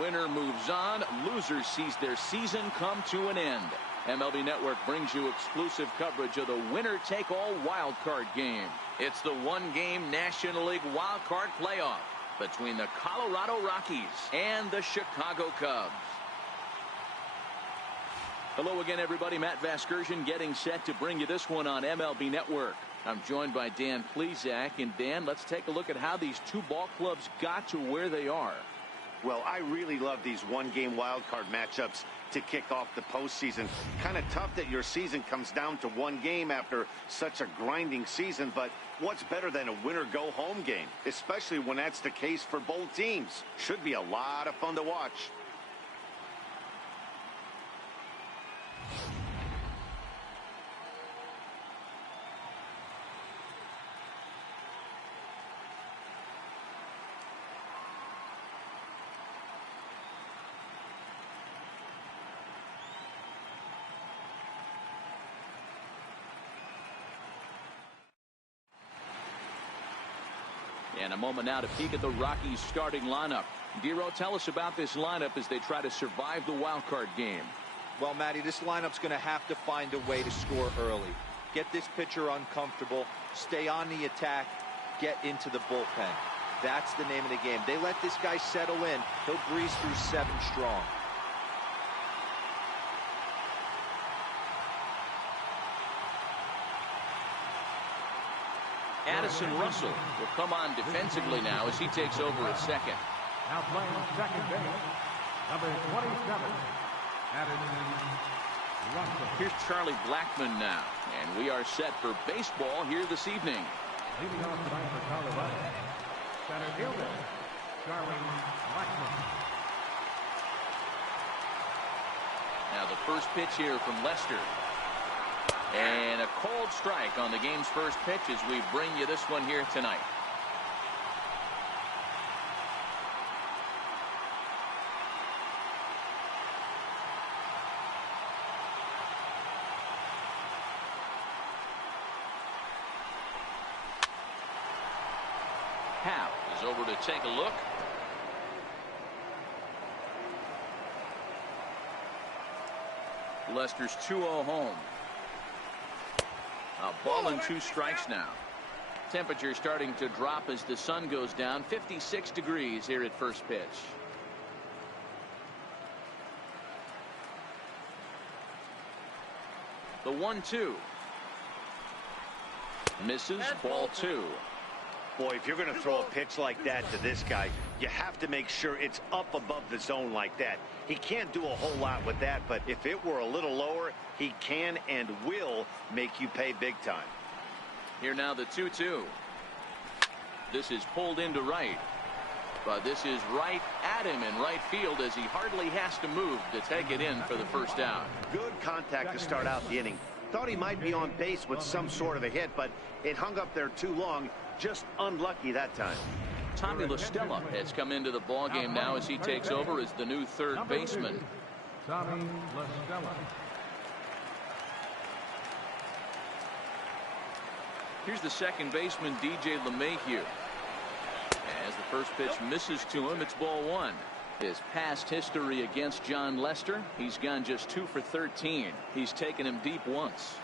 Winner moves on. Loser sees their season come to an end. MLB Network brings you exclusive coverage of the winner-take-all wild card game. It's the one-game National League wild card playoff between the Colorado Rockies and the Chicago Cubs. Hello again, everybody. Matt Vasgersian getting set to bring you this one on MLB Network. I'm joined by Dan Plesac. And Dan, let's take a look at how these two ball clubs got to where they are. Well, I really love these one-game wild card matchups to kick off the postseason. Kind of tough that your season comes down to one game after such a grinding season, but what's better than a winner-go-home game, especially when that's the case for both teams? Should be a lot of fun to watch. And a moment now to peek at the Rockies starting lineup. Dero, tell us about this lineup as they try to survive the wild card game. Well, Matty, this lineup's going to have to find a way to score early. Get this pitcher uncomfortable, stay on the attack, get into the bullpen. That's the name of the game. They let this guy settle in, he'll breeze through 7 strong. Addison Russell will come on defensively now as he takes over at second. Now playing second base, number 27, Addison Russell. Here's Charlie Blackmon now, and we are set for baseball here this evening. Leading off tonight for Colorado, center fielder, Charlie Blackmon. Now the first pitch here from Lester. And a cold strike on the game's first pitch as we bring you this one here tonight. Hal is over to take a look. Lester's 2-0 home. A ball and 2 strikes now. Temperature starting to drop as the sun goes down. 56 degrees here at first pitch. The 1-2. Misses, ball 2. Boy, if you're going to throw a pitch like that to this guy, you have to make sure it's up above the zone like that. He can't do a whole lot with that, but if it were a little lower, he can and will make you pay big time. Here now the 2-2. This is pulled into right. But this is right at him in right field as he hardly has to move to take it in for the first out. Good contact to start out the inning. Thought he might be on base with some sort of a hit, but it hung up there too long. Just unlucky that time. Tommy La Stella has come into the ball game now as he takes over as the new third baseman. Tommy La Stella. Here's the second baseman, DJ LeMahieu. As the first pitch misses to him, it's ball 1. His past history against John Lester, he's gone just 2 for 13. He's taken him deep once.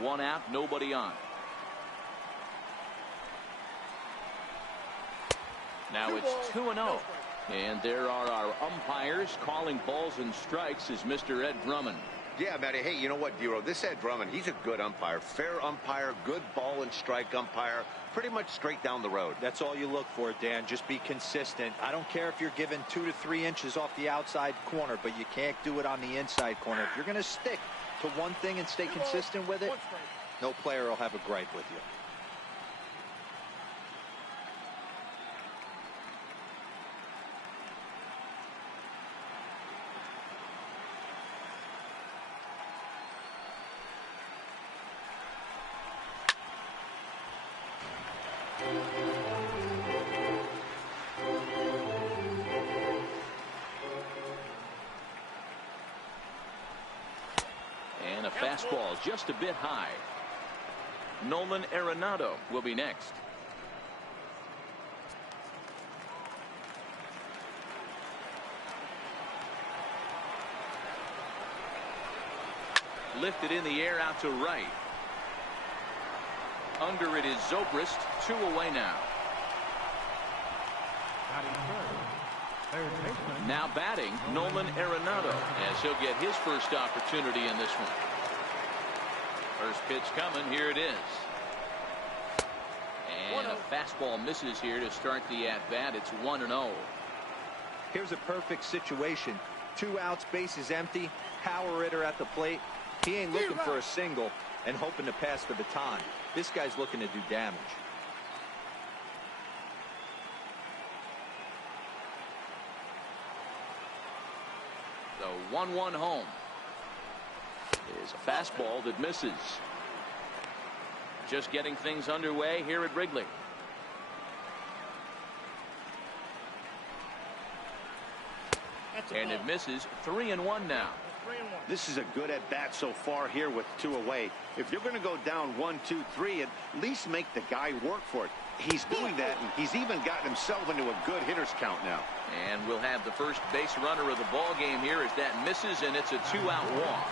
1 out, nobody on. Now it's 2-0. And there are our umpires calling balls and strikes as Mr. Ed Drummond. Yeah, Matty. Hey, you know what, Dero? This Ed Drummond, he's a good umpire. Fair umpire, good ball and strike umpire. Pretty much straight down the road. That's all you look for, Dan. Just be consistent. I don't care if you're given 2 to 3 inches off the outside corner, but you can't do it on the inside corner. If you're going to stick to one thing and stay consistent with it, no player will have a gripe with you. And a fastball just a bit high. Nolan Arenado will be next. Lifted in the air out to right. Under it is Zobrist. 2 away now. Now batting, Nolan Arenado, as he'll get his first opportunity in this one. First pitch coming. Here it is. And a fastball misses here to start the at-bat. It's 1-0. Here's a perfect situation. 2 outs, bases empty, power hitter at the plate. He ain't looking for a single and hoping to pass the baton. This guy's looking to do damage. The 1-1 home is a fastball that misses. Just getting things underway here at Wrigley. And it misses. 3-1 now. This is a good at bat so far here with 2 away. If you're going to go down 1, 2, 3, at least make the guy work for it. He's doing that, and he's even gotten himself into a good hitter's count now. And we'll have the first base runner of the ball game here as that misses, and it's a 2-out walk.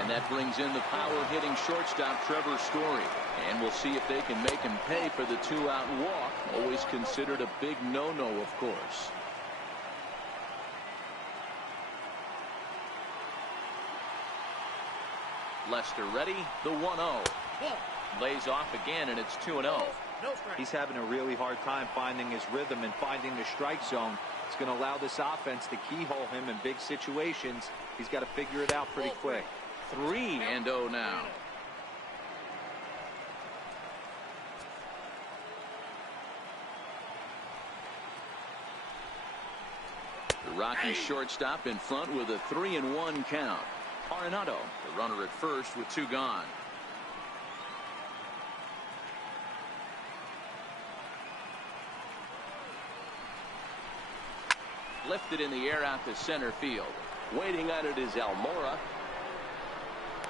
And that brings in the power-hitting shortstop Trevor Story. And we'll see if they can make him pay for the 2-out walk. Always considered a big no-no, of course. Lester ready. The 1-0. Lays off again, and it's 2-0. He's having a really hard time finding his rhythm and finding the strike zone. It's going to allow this offense to keyhole him in big situations. He's got to figure it out pretty quick. 3-0 now. The Rockies shortstop in front with a 3-1 count. Arenado, the runner at first with 2 gone. Lifted in the air out to center field. Waiting on it is Almora.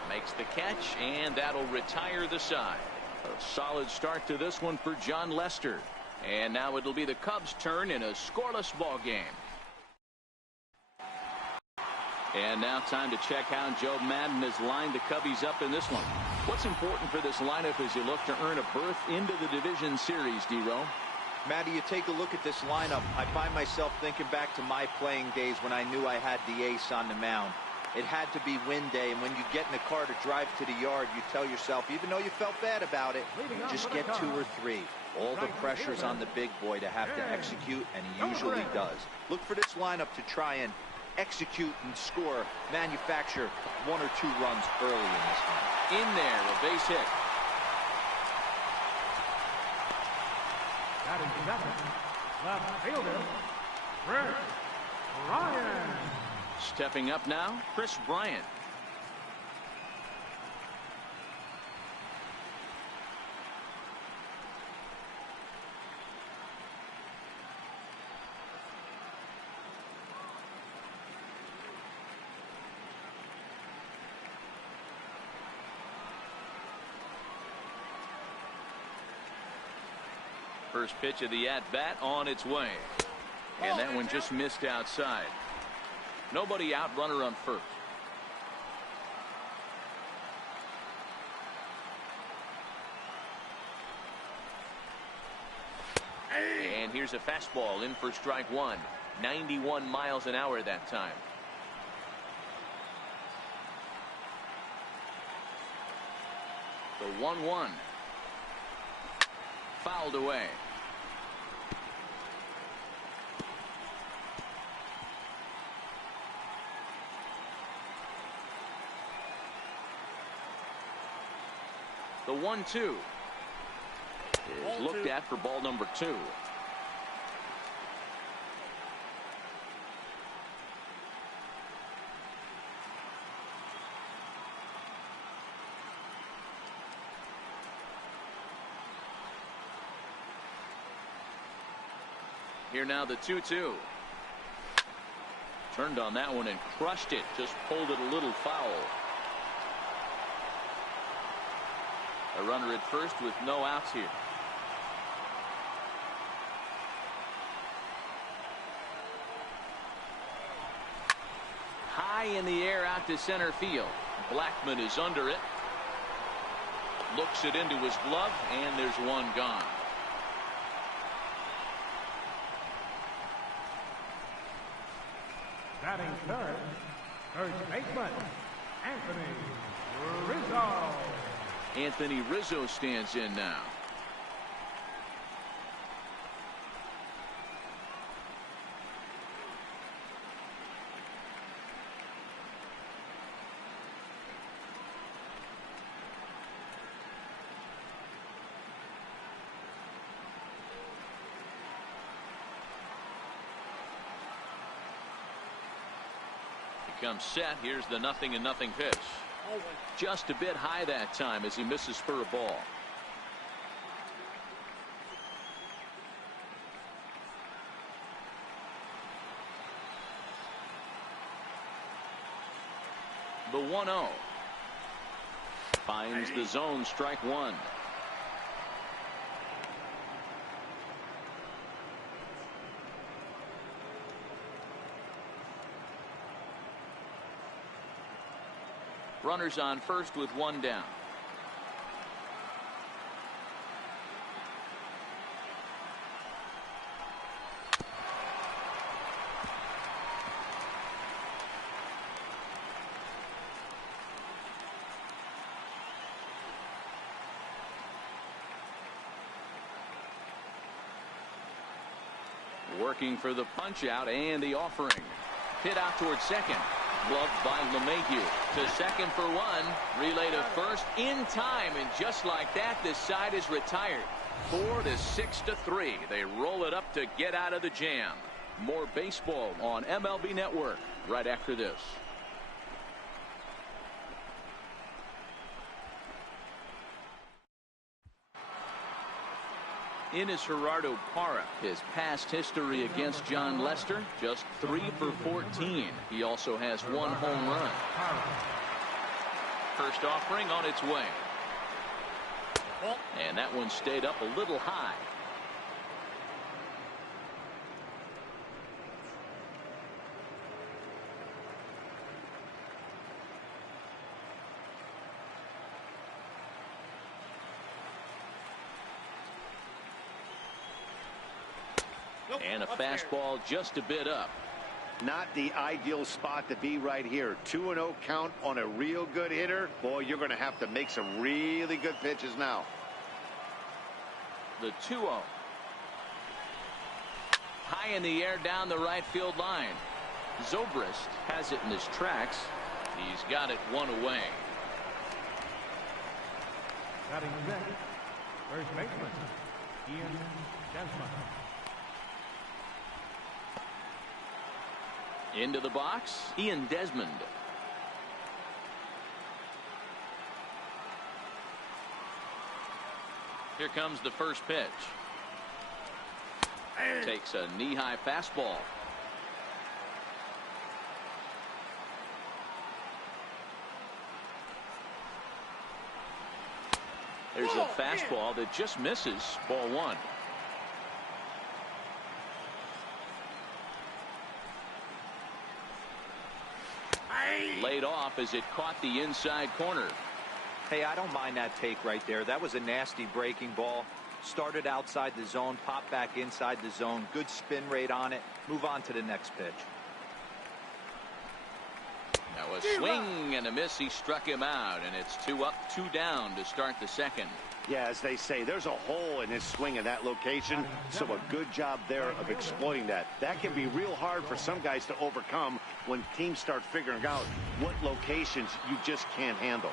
Makes the catch, and that'll retire the side. A solid start to this one for John Lester. And now it'll be the Cubs' turn in a scoreless ball game. And now time to check how Joe Madden has lined the Cubbies up in this one. What's important for this lineup as you look to earn a berth into the division series, D-Row? Matty, you take a look at this lineup. I find myself thinking back to my playing days when I knew I had the ace on the mound. It had to be win day, and when you get in the car to drive to the yard, you tell yourself, even though you felt bad about it, just get 2 or 3. All the pressure's on the big boy to have to execute, and he usually does. Look for this lineup to try and execute and score, manufacture 1 or 2 runs early in this one. In there, a base hit. That is second. Left fielder, Chris Bryant. Stepping up now, Chris Bryant. First pitch of the at-bat on its way. And that one just missed outside. Nobody out, runner on first. And here's a fastball in for strike 1. 91 miles an hour that time. The 1-1. Fouled away. The 1-2 is looked at for ball number 2. Here now the 2-2. Turned on that one and crushed it. Just pulled it a little foul. A runner at first with no outs here. High high in the air out to center field. Blackman is under it. Looks it into his glove, and there's one gone. Batting third, first baseman, Anthony Rizzo. Anthony Rizzo stands in now. Comes set. Here's the 0-0 pitch. Just a bit high that time as he misses for a ball. The 1-0 finds the zone. Strike one. Runners on first with one down. Working for the punch out and the offering. Hit out towards second. Gloved by LeMahieu to second for one. Relay to first in time, and just like that, this side is retired. 4-6-3. They roll it up to get out of the jam. More baseball on MLB Network right after this. In is Gerardo Parra. His past history against John Lester, just 3 for 14. He also has 1 home run. First offering on its way. And that one stayed up a little high. And a fastball just a bit up. Not the ideal spot to be right here. 2-0 count on a real good hitter. Boy, you're going to have to make some really good pitches now. The 2-0. High in the air down the right field line. Zobrist has it in his tracks. He's got it one away. Batting second, first baseman, Ian Desmond. Into the box, Ian Desmond. Here comes the first pitch. Takes a knee-high fastball. There's a fastball that just misses. Ball one. Laid off as it caught the inside corner. Hey, I don't mind that take right there. That was a nasty breaking ball. Started outside the zone, popped back inside the zone. Good spin rate on it. Move on to the next pitch. Now a swing and a miss. He struck him out, and it's 2 up, 2 down to start the second. Yeah, as they say, there's a hole in his swing in that location, so a good job there of exploiting that. That can be real hard for some guys to overcome when teams start figuring out what locations you just can't handle.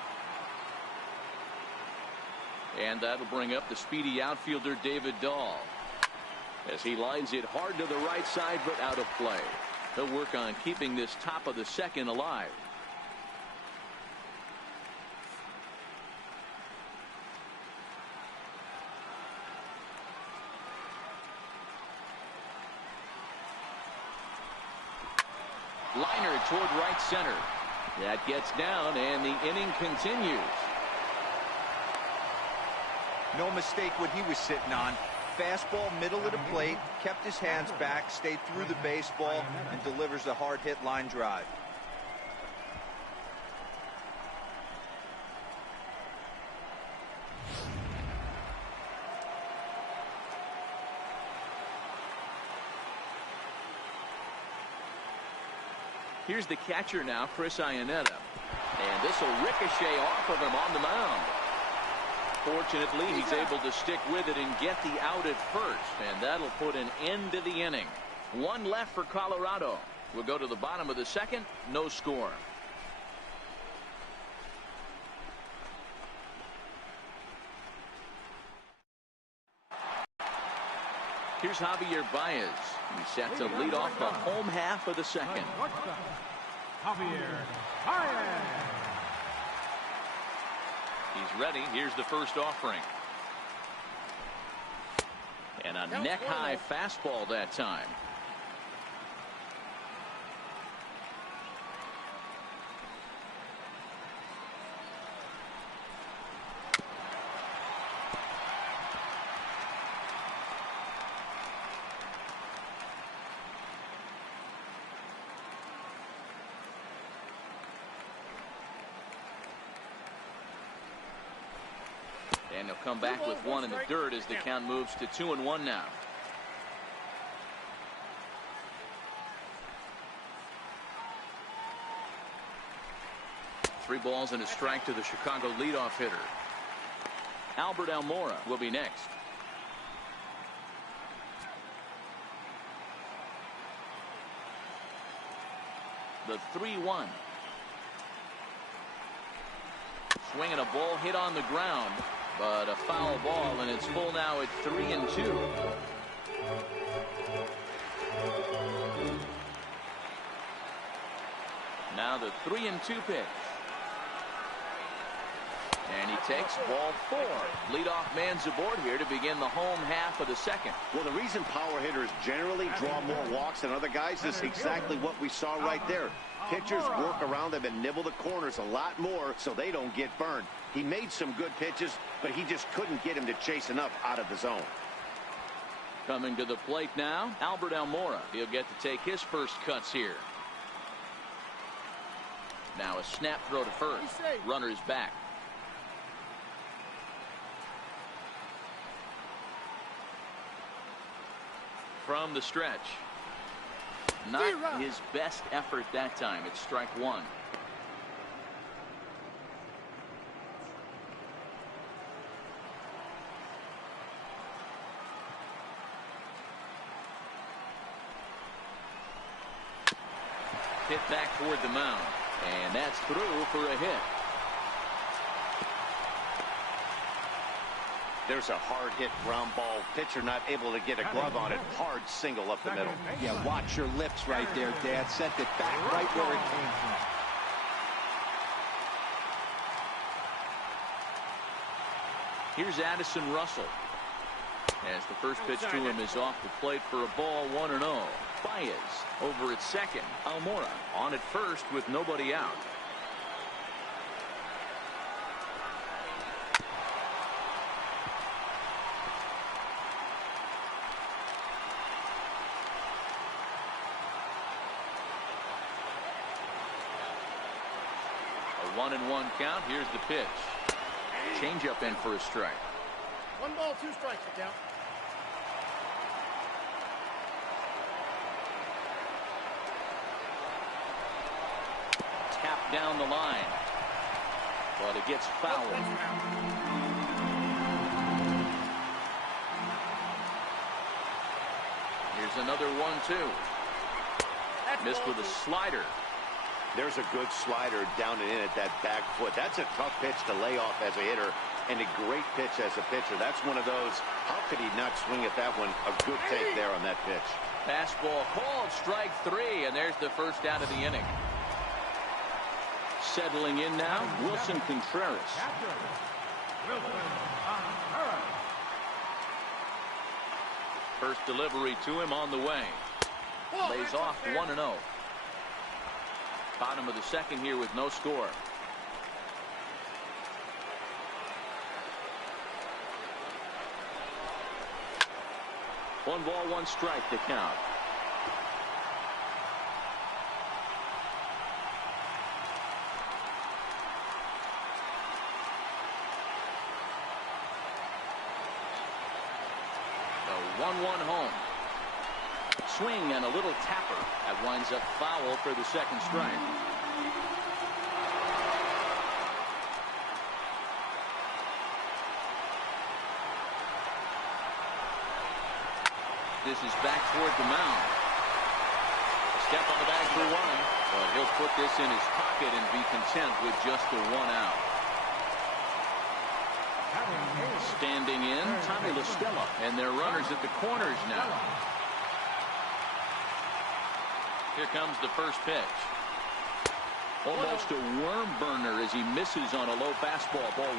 And that'll bring up the speedy outfielder David Dahl as he lines it hard to the right side, but out of play. He'll work on keeping this top of the second alive. Liner toward right center. That gets down, and the inning continues. No mistake what he was sitting on. Fastball middle of the plate, kept his hands back, stayed through the baseball, and delivers a hard hit line drive. Here's the catcher now, Chris Iannetta. And this will ricochet off of him on the mound. Fortunately, he's able to stick with it and get the out at first. And that'll put an end to the inning. One left for Colorado. We'll go to the bottom of the second. No score. Here's Javier Baez. He's set to lead off the home half of the second. Javier Baez. He's ready. Here's the first offering. And a neck-high fastball that time. And he'll come back with one in the dirt as the count moves to 2-1 now. Three balls and a strike to the Chicago leadoff hitter. Albert Almora will be next. The 3-1. Swinging a ball hit on the ground. But a foul ball, and it's full now at 3-2. Now the 3-2 pitch. And he takes ball 4. Leadoff man's aboard here to begin the home half of the second. Well, the reason power hitters generally draw more walks than other guys is exactly what we saw right there. Pitchers work around them and nibble the corners a lot more so they don't get burned. He made some good pitches, but he just couldn't get him to chase enough out of the zone. Coming to the plate now, Albert Almora. He'll get to take his first cuts here. Now a snap throw to first. Runner's back. From the stretch. Not his best effort that time. It's strike one. Hit back toward the mound. And that's through for a hit. There's a hard hit ground ball. Pitcher not able to get a glove on it. Hard single up the middle. Yeah, watch your lips right there, Dad. Sent it back right where it came from. Here's Addison Russell. As the first pitch to him is off the plate for a ball, 1-0. Baez over at second. Almora on at first with nobody out. A 1-1 count. Here's the pitch. Changeup in for a strike. 1 ball, 2 strikes to count. Tap down the line. But it gets fouled. Here's another 1-2. Missed with a slider. There's a good slider down and in at that back foot. That's a tough pitch to lay off as a hitter, and a great pitch as a pitcher. That's one of those, how could he not swing at that one? A good take there on that pitch. Fastball called, strike 3, and there's the first out of the inning. Settling in now, Wilson Contreras. First delivery to him on the way. Lays off 1-0. Bottom of the second here with no score. One ball, one strike to count. 1-1 home. Swing and a little tapper. That winds up foul for the second strike. This is back toward the mound. A step on the bag for one. But he'll put this in his pocket and be content with just the 1 out. Standing in, Tommy La Stella. And their runners at the corners now. Here comes the first pitch. Almost a worm burner as he misses on a low fastball. Ball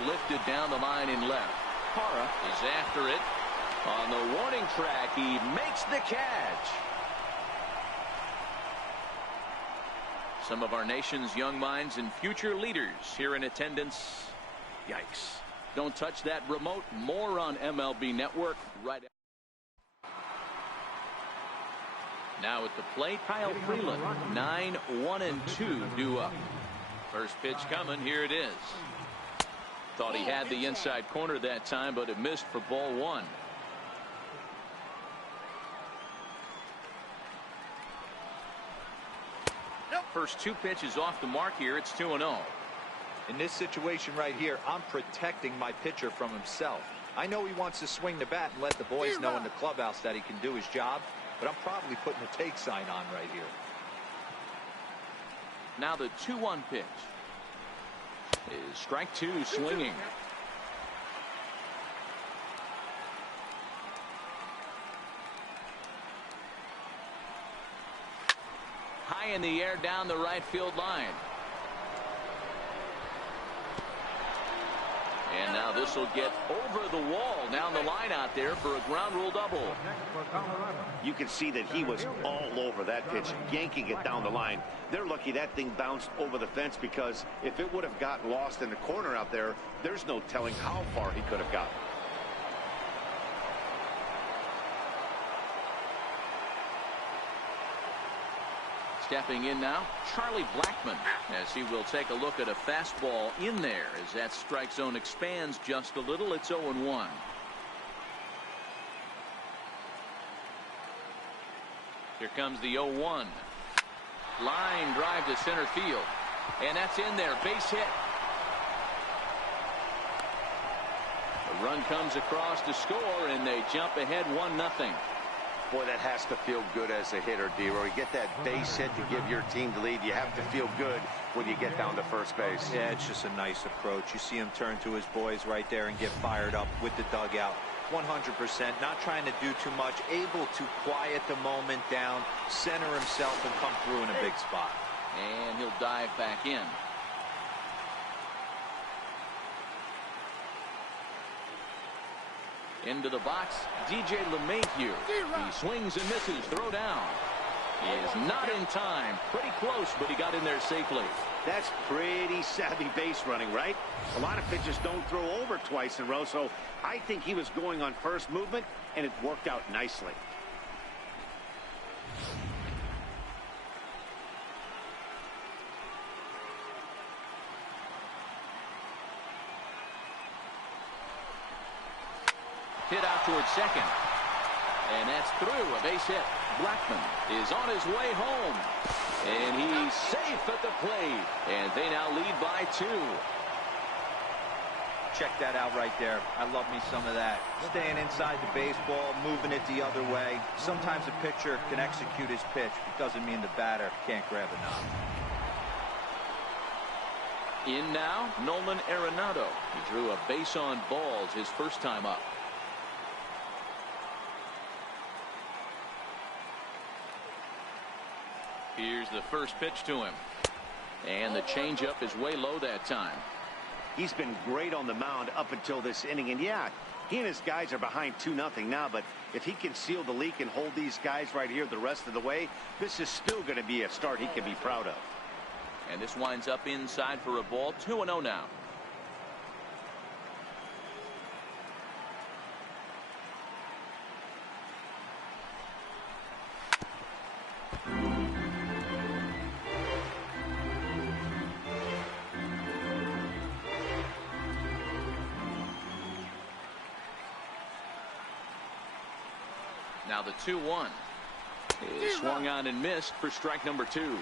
1. Lifted down the line in left. Parra is after it. On the warning track, he makes the catch. Some of our nation's young minds and future leaders here in attendance. Yikes. Don't touch that remote. More on MLB Network right after. Now at the plate, Kyle Freeland. 9-1-2 due up. First pitch coming. Here it is. Thought he had the inside corner that time, but it missed for ball 1. First 2 pitches off the mark here. It's 2-0. In this situation right here, I'm protecting my pitcher from himself. I know he wants to swing the bat and let the boys know in the clubhouse that he can do his job, but I'm probably putting a take sign on right here. Now the 2-1 pitch is strike 2, swinging. High in the air down the right field line. And now this will get over the wall down the line out there for a ground rule double. You can see that he was all over that pitch, yanking it down the line. They're lucky that thing bounced over the fence, because if it would have gotten lost in the corner out there, there's no telling how far he could have gotten. Stepping in now, Charlie Blackmon, as he will take a look at a fastball in there as that strike zone expands just a little. It's 0-1. Here comes the 0-1. Line drive to center field. And that's in there. Base hit. The run comes across to score, and they jump ahead 1-0. Boy, that has to feel good as a hitter, D-Roy. You get that base hit to give your team the lead. You have to feel good when you get down to first base. Yeah, it's just a nice approach. You see him turn to his boys right there and get fired up with the dugout. 100%, not trying to do too much, able to quiet the moment down, center himself, and come through in a big spot. And he'll dive back in. Into the box, DJ LeMahieu. He swings and misses. Throw down. He is not in time. Pretty close, but he got in there safely. That's pretty savvy base running, right? A lot of pitchers don't throw over twice in a row, so I think he was going on first movement, and it worked out nicely. Hit out towards second. And that's through. A base hit. Blackmon is on his way home. And he's safe at the plate. And they now lead by 2. Check that out right there. I love me some of that. Staying inside the baseball, moving it the other way. Sometimes a pitcher can execute his pitch. It doesn't mean the batter can't grab a knob. In now, Nolan Arenado. He drew a base on balls his first time up. Here's the first pitch to him. And the changeup is way low that time. He's been great on the mound up until this inning. And yeah, he and his guys are behind 2-0 now. But if he can seal the leak and hold these guys right here the rest of the way, this is still going to be a start he can be proud of. And this winds up inside for a ball. 2-0 now. Now the 2-1 is swung on and missed for strike number 2.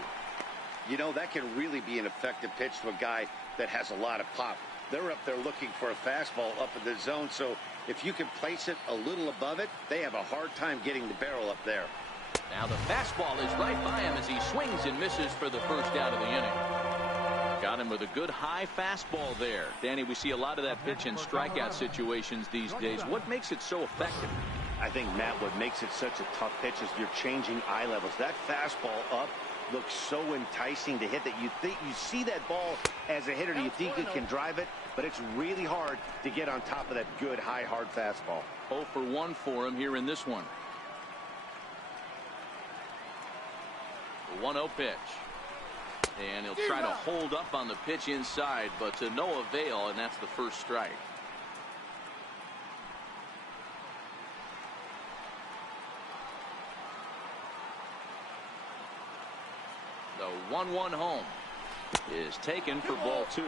You know, that can really be an effective pitch to a guy that has a lot of pop. They're up there looking for a fastball up in the zone, so if you can place it a little above it, they have a hard time getting the barrel up there. Now the fastball is right by him as he swings and misses for the first out of the inning. Got him with a good high fastball there. Danny, we see a lot of that pitch in strikeout situations these days. What makes it so effective? I think, Matt, what makes it such a tough pitch is you're changing eye levels. That fastball up looks so enticing to hit that you see that ball as a hitter, you think you can drive it, but it's really hard to get on top of that good high hard fastball. 0 for 1 for him here in this one. The 1-0 pitch. And he'll try to hold up on the pitch inside, but to no avail, and that's the first strike. The 1-1 home is taken for ball 2.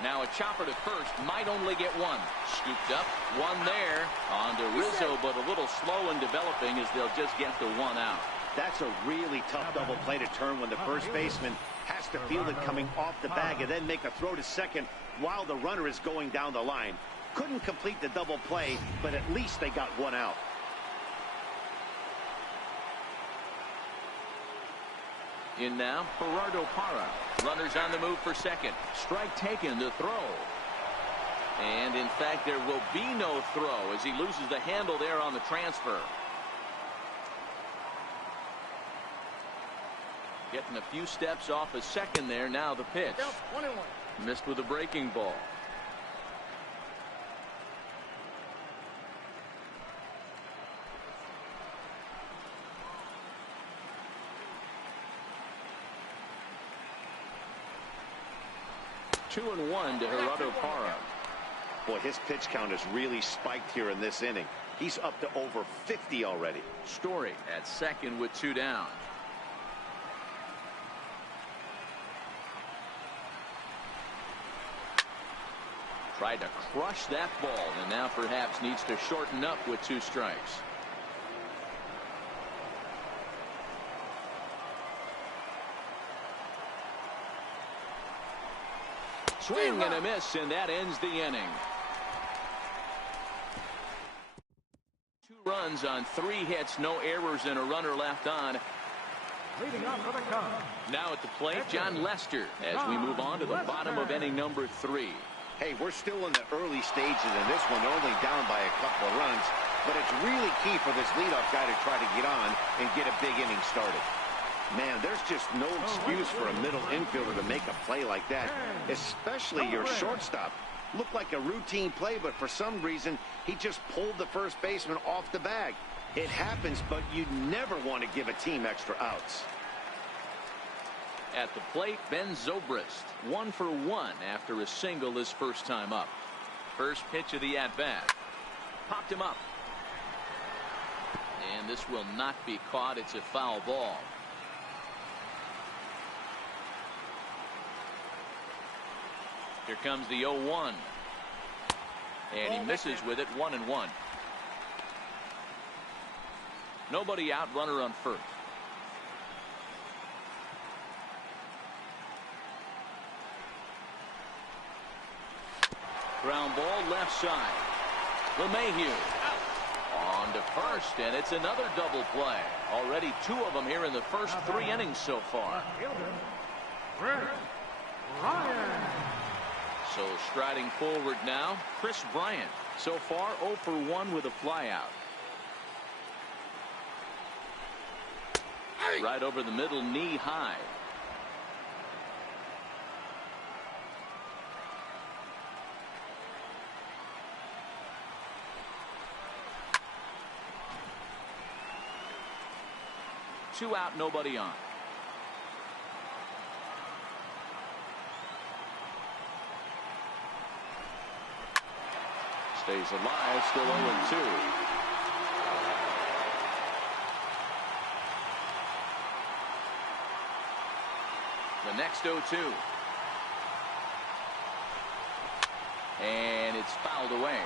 Now a chopper to first, might only get one. Scooped up, one there. On to Rizzo, but a little slow in developing as they'll just get the 1 out. That's a really tough double play to turn when the first baseman has to field it coming off the bag and then make a throw to second while the runner is going down the line. Couldn't complete the double play, but at least they got 1 out. In now, Gerardo Parra. Runners on the move for second. Strike taken, the throw. And in fact, there will be no throw as he loses the handle there on the transfer. Getting a few steps off a second there. Now the pitch. 1-1. Missed with a breaking ball. Two and 1 to Gerardo Parra. Boy, his pitch count has really spiked here in this inning. He's up to over 50 already. Story at second with 2 down. Tried to crush that ball and now perhaps needs to shorten up with 2 strikes. Swing and a miss, and that ends the inning. 2 runs on 3 hits, no errors, and a runner left on. Leading off for the Cubs. Now at the plate, John Lester, as we move on to the bottom of inning number 3. Hey, we're still in the early stages in this one. They're only down by a couple of runs, but it's really key for this leadoff guy to try to get on and get a big inning started. Man, there's just no excuse for a middle infielder to make a play like that, especially your shortstop. Looked like a routine play, but for some reason, he just pulled the first baseman off the bag. It happens, but you never want to give a team extra outs. At the plate, Ben Zobrist, 1 for 1 after a single his first time up. First pitch of the at-bat. Popped him up. And this will not be caught. It's a foul ball. Here comes the 0-1. And he misses with it, 1-1. Nobody out, runner on first. Ground ball left side. LeMahieu on to first, and it's another double play. Already 2 of them here in the first 3 innings so far. Ryan. So striding forward now, Chris Bryant. So far 0 for 1 with a flyout. Right over the middle, knee high. Two out, nobody on. Stays alive, still 0-2. The next 0-2. And it's fouled away.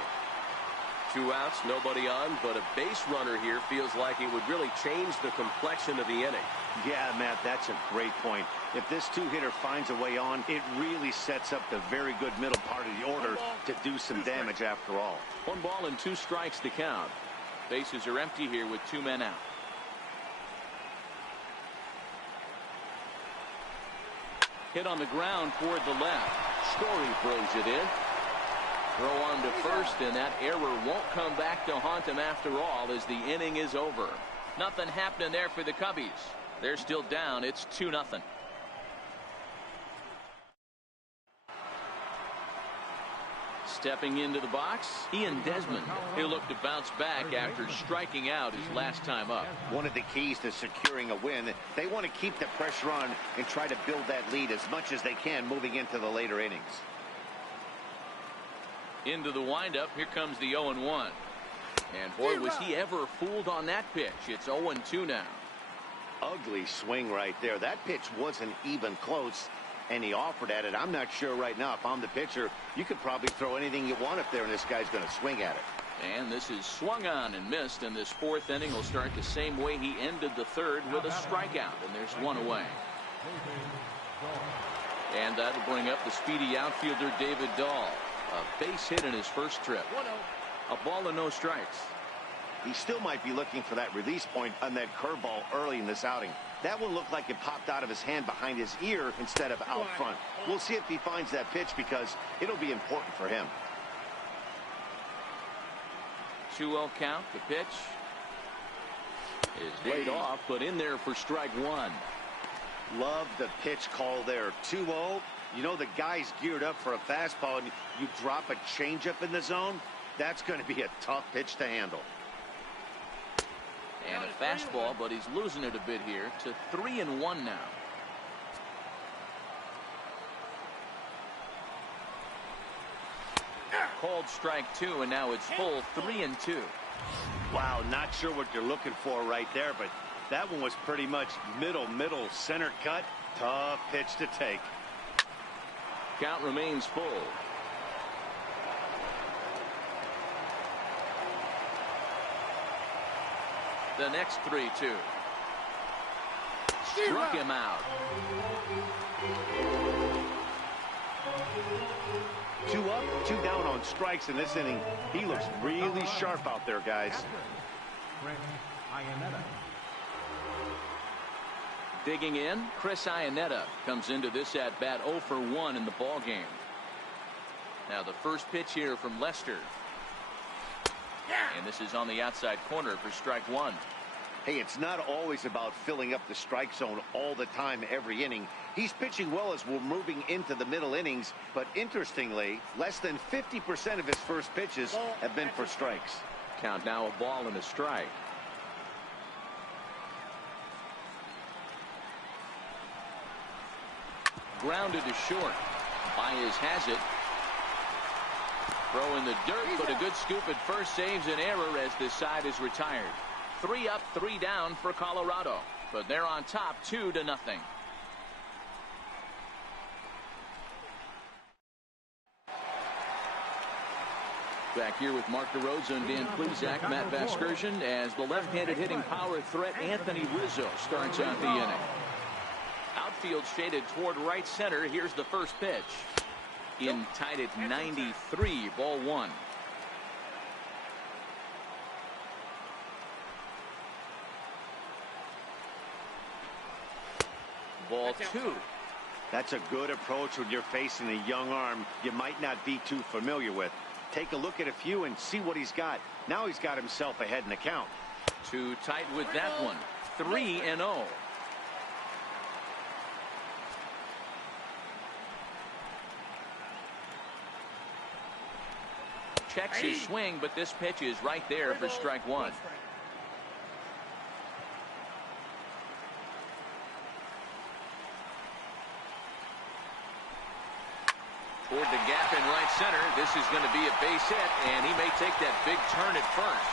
2 outs, nobody on, but a base runner here feels like it would really change the complexion of the inning. Yeah, Matt, that's a great point. If this two-hitter finds a way on, it really sets up the very good middle part of the order to do some damage after all. 1 ball and 2 strikes to count. Bases are empty here with 2 men out. Hit on the ground toward the left. Story throws it in. Throw on to first, and that error won't come back to haunt him after all as the inning is over. Nothing happening there for the Cubbies. They're still down. It's 2-0. Stepping into the box, Ian Desmond. He'll look to bounce back after striking out his last time up. One of the keys to securing a win, they want to keep the pressure on and try to build that lead as much as they can moving into the later innings. Into the windup, here comes the 0-1. And boy, was he ever fooled on that pitch. It's 0-2 now. Ugly swing right there. That pitch wasn't even close, and he offered at it. I'm not sure right now if I'm the pitcher, you could probably throw anything you want up there, and this guy's going to swing at it. And this is swung on and missed, and this 4th inning will start the same way he ended the 3rd with a strikeout, and there's 1 away. And that'll bring up the speedy outfielder David Dahl. A base hit in his first trip. 1-0. A ball and no strikes. He still might be looking for that release point on that curveball early in this outing. That one looked like it popped out of his hand behind his ear instead of out front. We'll see if he finds that pitch because it'll be important for him. 2-0 count. The pitch is laid off, but in there for strike 1. Love the pitch call there. 2-0. You know the guy's geared up for a fastball, and you drop a changeup in the zone. That's going to be a tough pitch to handle. And a fastball, but he's losing it a bit here to 3-1 now. Called strike 2, and now it's full 3-2. Wow, not sure what you're looking for right there, but that one was pretty much middle center cut. Tough pitch to take. Count remains full. The next 3-2. Struck him out. 2 up, 2 down on strikes in this inning. He looks really sharp out there, guys. Digging in, Chris Iannetta comes into this at bat 0 for 1 in the ball game. Now the first pitch here from Lester. And this is on the outside corner for strike 1. Hey, it's not always about filling up the strike zone all the time every inning. He's pitching well as we're moving into the middle innings, but interestingly, less than 50% of his first pitches have been for strikes. Count now a ball and a strike. Grounded to short. Baez has it. Throw in the dirt, but a good scoop at first saves an error as this side is retired. 3 up, 3 down for Colorado, but they're on top 2-0. Back here with Mark DeRosa and Dan Plesac, Matt Vasgersian, as the left-handed hitting power threat Anthony Rizzo starts out the inning. Outfield shaded toward right center. Here's the first pitch. In tied at 93, ball 1. Ball 2. That's a good approach when you're facing a young arm you might not be too familiar with. Take a look at a few and see what he's got. Now he's got himself ahead in the count. Too tight with that one. 3-0. Checks his swing, but this pitch is right there for strike 1. Toward the gap in right center. This is going to be a base hit, and he may take that big turn at first.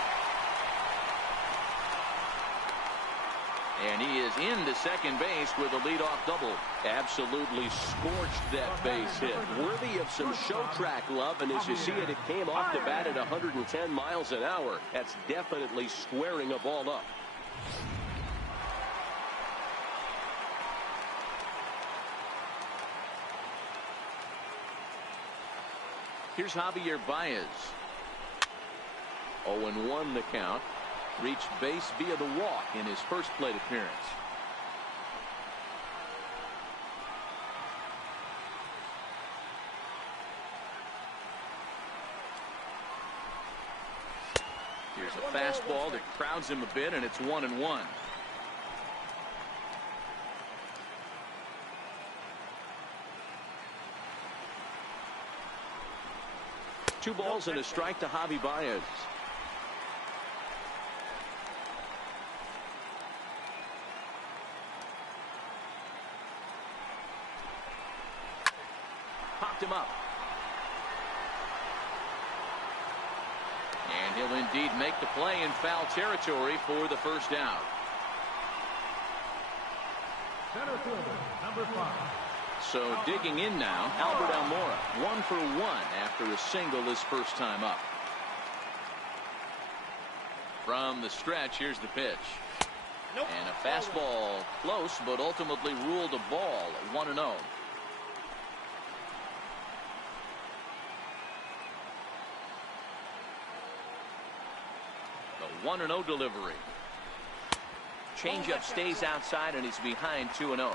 And he is into second base with a leadoff double. Absolutely scorched that base hit. Worthy of some show track love, and as you see it, it came off the bat at 110 miles an hour. That's definitely squaring a ball up. Here's Javier Baez. 0-1 the count. Reached base via the walk in his first plate appearance. Here's a fastball that crowds him a bit, and it's 1-1. Two balls and a strike to Javi Baez. Popped him up. And he'll indeed make the play in foul territory for the first out. Center fielder, number 5. So digging in now, Albert Almora, 1 for 1 after a single his first time up. From the stretch, here's the pitch. Nope. And a fastball close, but ultimately ruled a ball, 1-0. The 1-0 delivery. Changeup stays outside, and he's behind 2-0.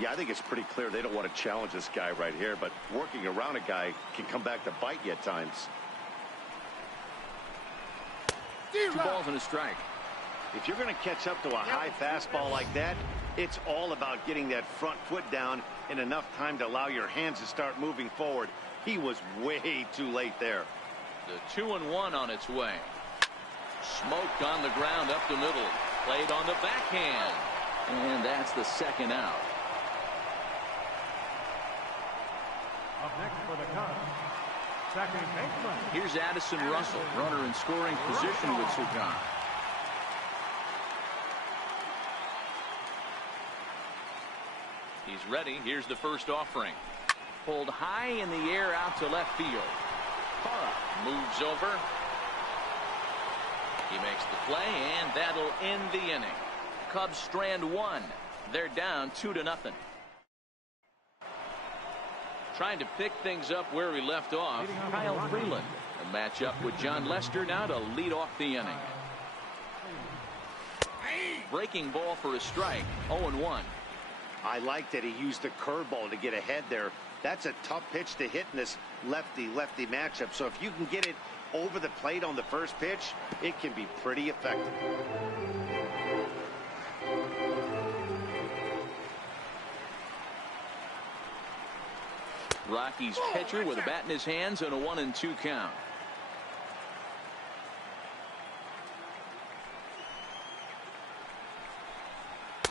Yeah, I think it's pretty clear they don't want to challenge this guy right here, but working around a guy can come back to bite you at times. 2 balls and a strike. If you're going to catch up to a high fastball like that, it's all about getting that front foot down in enough time to allow your hands to start moving forward. He was way too late there. The 2-1 on its way. Smoke on the ground up the middle. Played on the backhand. And that's the second out. Up next for the Cubs, second baseman. Here's Addison Russell, runner in scoring position with Sugan. He's ready. Here's the first offering. Pulled high in the air out to left field. Parra moves over. He makes the play, and that'll end the inning. Cubs strand 1. They're down 2-0. Trying to pick things up where we left off, Kyle Freeland. A matchup with John Lester now to lead off the inning. Breaking ball for a strike, 0-1. I like that he used the curveball to get ahead there. That's a tough pitch to hit in this lefty-lefty matchup. So if you can get it over the plate on the first pitch, it can be pretty effective. Rockies pitcher with a bat in his hands and a 1-2 count.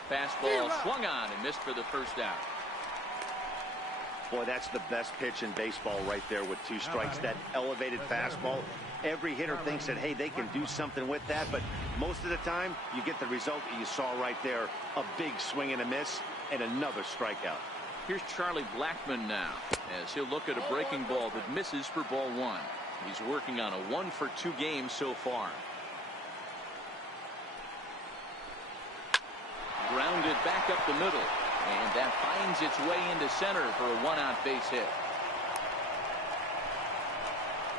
Fastball swung on and missed for the first out. Boy, that's the best pitch in baseball right there with 2 strikes. That elevated fastball. Every hitter thinks that, hey, they can do something with that, but most of the time you get the result that you saw right there. A big swing and a miss and another strikeout. Here's Charlie Blackmon now as he'll look at a breaking ball that misses for ball 1. He's working on a 1-for-2 game so far. Grounded back up the middle, and that finds its way into center for a 1-out base hit.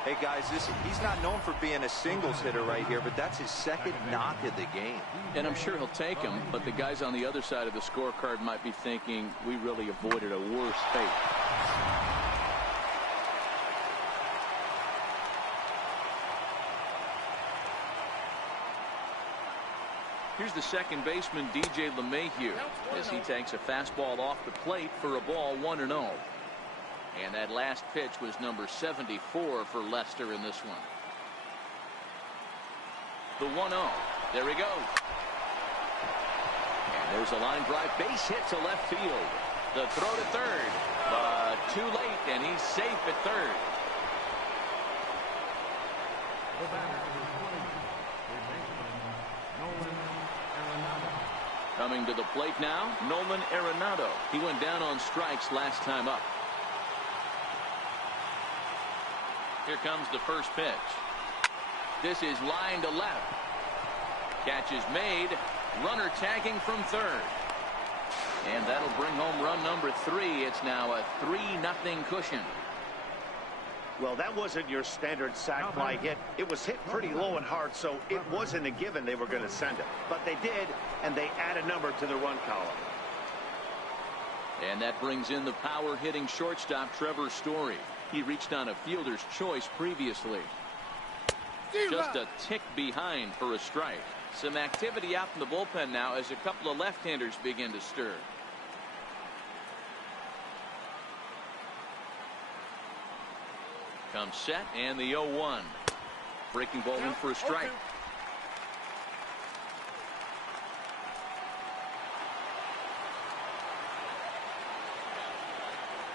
Hey guys, he's not known for being a singles hitter right here, but that's his second knock of the game. And I'm sure he'll take him, but the guys on the other side of the scorecard might be thinking we really avoided a worse fate. Here's the second baseman, DJ LeMahieu, as he takes a fastball off the plate for a ball, 1-0. And that last pitch was number 74 for Lester in this one. The 1-0. There he goes. And there's a line drive base hit to left field. The throw to third, but too late, and he's safe at third. Coming to the plate now, Nolan Arenado. He went down on strikes last time up. Here comes the first pitch. This is line to left. Catch is made. Runner tagging from third. And that'll bring home run number 3. It's now a 3-0 cushion. Well, that wasn't your standard sac fly hit. It was hit pretty low and hard, so it wasn't a given they were going to send it. But they did, and they add a number to the run column. And that brings in the power-hitting shortstop Trevor Story. He reached on a fielder's choice previously. Just a tick behind for a strike. Some activity out in the bullpen now as a couple of left-handers begin to stir. Comes set and the 0-1. Breaking ball in for a strike.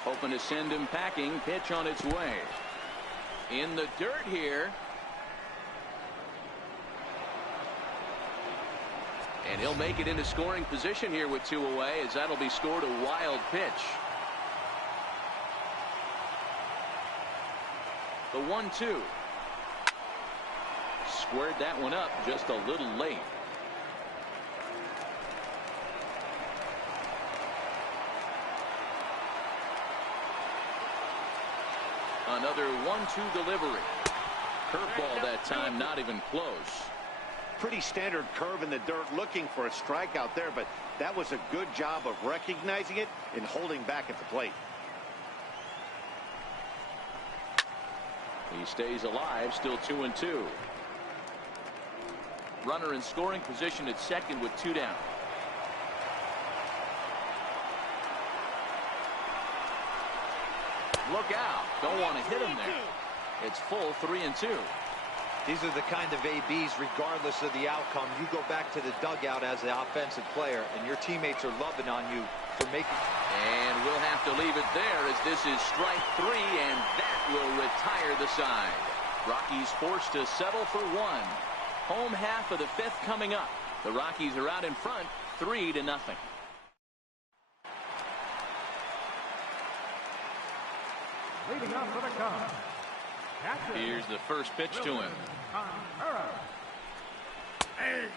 Hoping to send him packing. Pitch on its way. In the dirt here. And he'll make it into scoring position here with 2 away, as that'll be scored a wild pitch. The 1-2. Squared that one up just a little late. Another 1-2 delivery. Curveball that time, not even close. Pretty standard curve in the dirt, looking for a strikeout there, but that was a good job of recognizing it and holding back at the plate. He stays alive, still 2-2. Runner in scoring position at second with 2 down. Look out. Don't want to hit him there. It's full 3-2. These are the kind of ABs, regardless of the outcome. You go back to the dugout as the offensive player, and your teammates are loving on you for making. And we'll have to leave it there, as this is strike 3, and that will retire the side. Rockies forced to settle for 1. Home half of the 5th coming up. The Rockies are out in front, 3-0. Leading off for the Cubs. Here's the first pitch to him.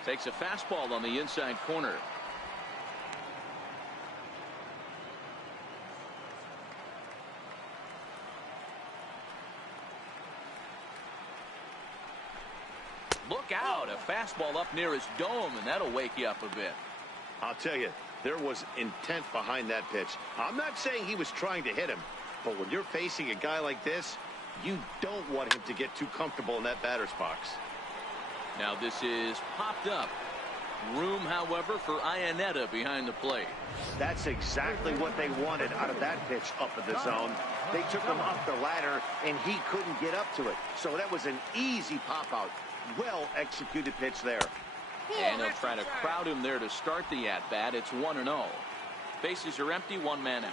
Takes a fastball on the inside corner. Look out. A fastball up near his dome, and that'll wake you up a bit. I'll tell you, there was intent behind that pitch. I'm not saying he was trying to hit him, but when you're facing a guy like this, you don't want him to get too comfortable in that batter's box. Now this is popped up. Room, however, for Iannetta behind the plate. That's exactly what they wanted out of that pitch up in the zone. They took him up the ladder, and he couldn't get up to it. So that was an easy pop-out. Well-executed pitch there. And they'll try to crowd him there to start the at-bat. It's 1-0. Bases are empty, 1 man out.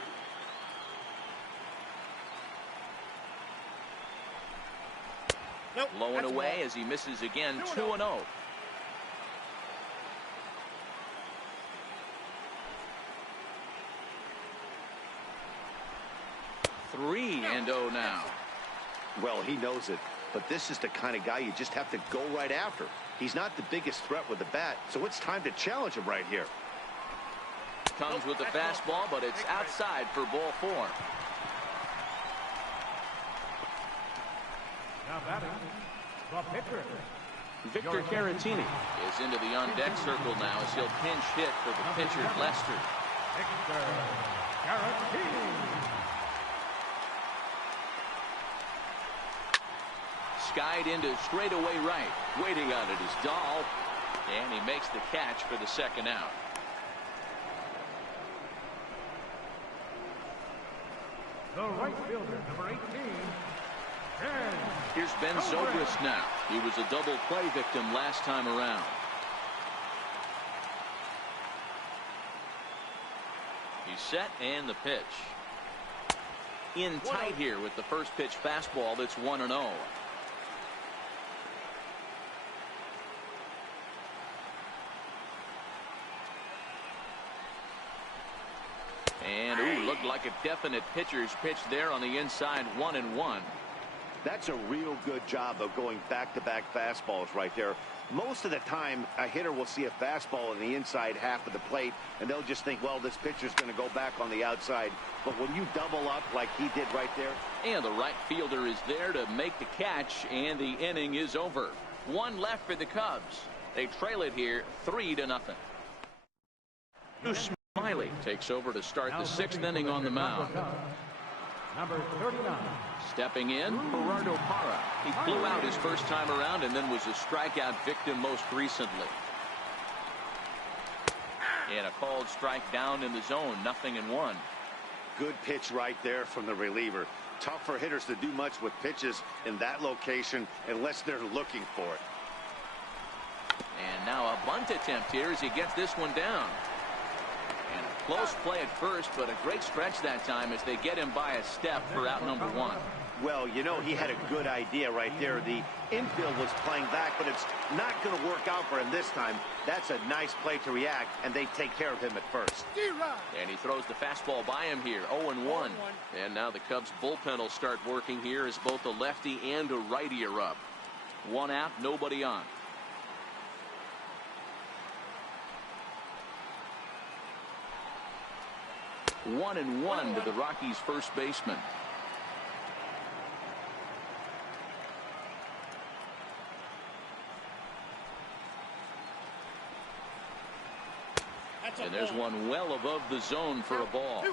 Nope, Low and away as he misses again. 2-0. Three and 0 now. Well, he knows it, but this is the kind of guy you just have to go right after. He's not the biggest threat with the bat, so it's time to challenge him right here. Comes with the fastball, but it's outside for ball 4. Now batting, the pitcher. Victor Caratini is into the on-deck circle now as he'll pinch hit for the pitcher, Lester. Victor Caratini. Skied into straightaway right. Waiting on it is Dahl. And he makes the catch for the second out. The right fielder, number 18. Here's Ben Zobrist now. He was a double play victim last time around. He's set and the pitch. In tight here with the first pitch fastball. That's 1-0. And, ooh, looked like a definite pitcher's pitch there on the inside, 1-1. That's a real good job of going back-to-back fastballs right there. Most of the time, a hitter will see a fastball in the inside half of the plate, and they'll just think, well, this pitcher's going to go back on the outside. But when you double up like he did right there. And the right fielder is there to make the catch, and the inning is over. One left for the Cubs. They trail it here 3-0. Smiley takes over to start the 6th inning on the mound. Number 39. Stepping in, Gerardo Parra. He flew out his first time around and then was a strikeout victim most recently. And a called strike down in the zone, 0-1. Good pitch right there from the reliever. Tough for hitters to do much with pitches in that location unless they're looking for it. And now a bunt attempt here as he gets this one down. And a close play at first, but a great stretch that time as they get him by a step for out number 1. Well, you know, he had a good idea right there. The infield was playing back, but it's not going to work out for him this time. That's a nice play to react, and they take care of him at first. And he throws the fastball by him here, 0-1. And now the Cubs bullpen will start working here as both a lefty and a righty are up. 1 out, nobody on. One and one to the Rockies' first baseman. And there's one well above the zone for a ball.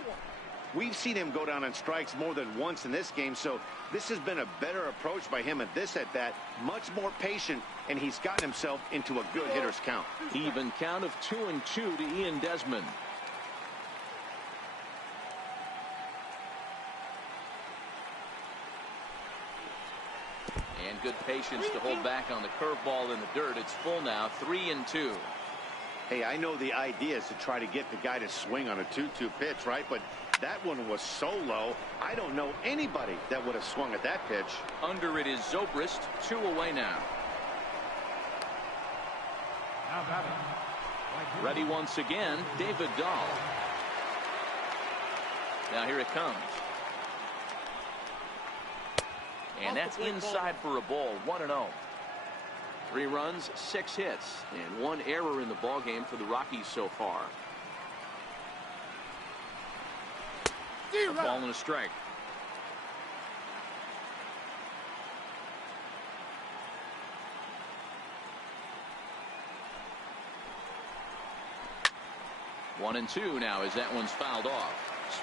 We've seen him go down on strikes more than once in this game, so this has been a better approach by him at this at-bat. Much more patient, and he's gotten himself into a good hitter's count. Even count of 2-2 to Ian Desmond. And good patience to hold back on the curveball in the dirt. It's full now, 3-2. Hey, I know the idea is to try to get the guy to swing on a 2-2 pitch, right? But that one was so low, I don't know anybody that would have swung at that pitch. Under it is Zobrist, 2 away now. Ready once again, David Dahl. Now here it comes. And that's inside for a ball, 1-0. 3 runs, 6 hits, and 1 error in the ballgame for the Rockies so far. A ball and a strike. One and 2 now as that one's fouled off.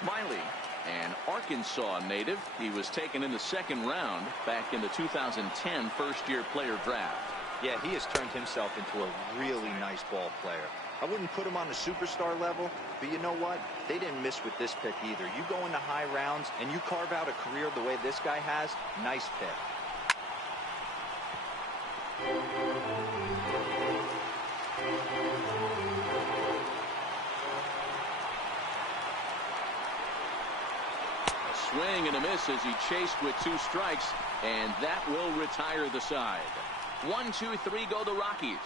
Smiley, an Arkansas native. He was taken in the 2nd round back in the 2010 first-year player draft. Yeah, he has turned himself into a really nice ball player. I wouldn't put him on the superstar level, but you know what? They didn't miss with this pick either. You go into high rounds and you carve out a career the way this guy has, nice pick. A swing and a miss as he chased with 2 strikes, and that will retire the side. 1-2-3 go the Rockies,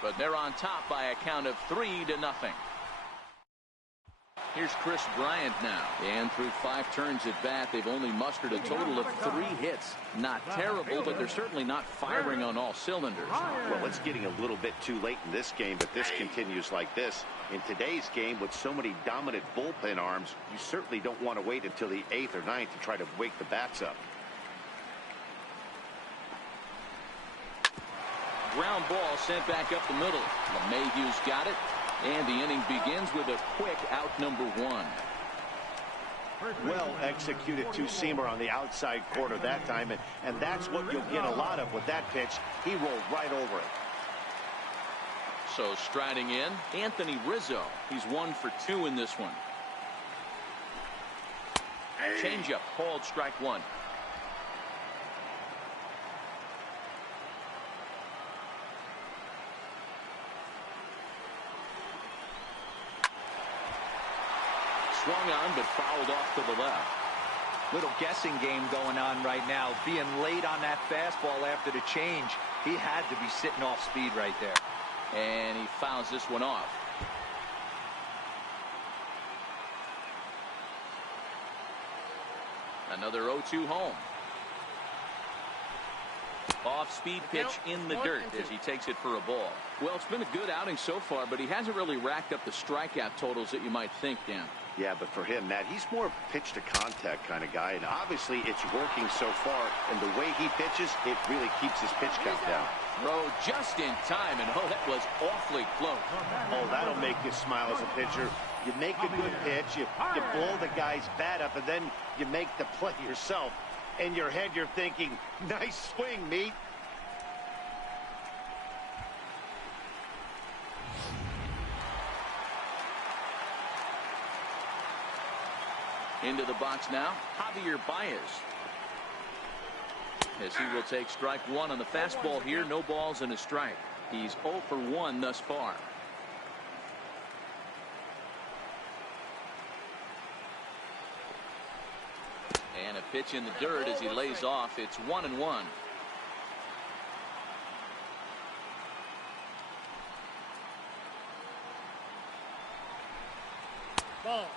but they're on top by a count of 3-0. Here's Chris Bryant now, and through 5 turns at bat, they've only mustered a total of 3 hits. Not terrible, but they're certainly not firing on all cylinders. Well, it's getting a little bit too late in this game, but this continues like this. In today's game, with so many dominant bullpen arms, you certainly don't want to wait until the 8th or 9th to try to wake the bats up. Ground ball sent back up the middle. LeMahieu's got it, and the inning begins with a quick out number 1. Well executed 2-seamer on the outside corner that time, and that's what you'll get a lot of with that pitch. He rolled right over it. So striding in, Anthony Rizzo. He's 1 for 2 in this one. Changeup called strike 1. Swung on, but fouled off to the left. Little guessing game going on right now. Being late on that fastball after the change. He had to be sitting off speed right there. And he fouls this one off. Another 0-2 home. Off-speed pitch in the dirt as he takes it for a ball. Well, it's been a good outing so far, but he hasn't really racked up the strikeout totals that you might think, Dan. Yeah, but for him, Matt, he's more pitch-to-contact kind of guy, and obviously it's working so far, and the way he pitches, it really keeps his pitch count down. Throw just in time, and oh, that was awfully close. Oh, that'll make you smile as a pitcher. You make a good pitch, you blow the guy's bat up, and then you make the play yourself. In your head, you're thinking, nice swing, meat. Into the box now, Javier Baez. As he will take strike one on the fastball here. No balls and a strike. He's 0 for 1 thus far. And a pitch in the dirt as he lays off. It's 1-1.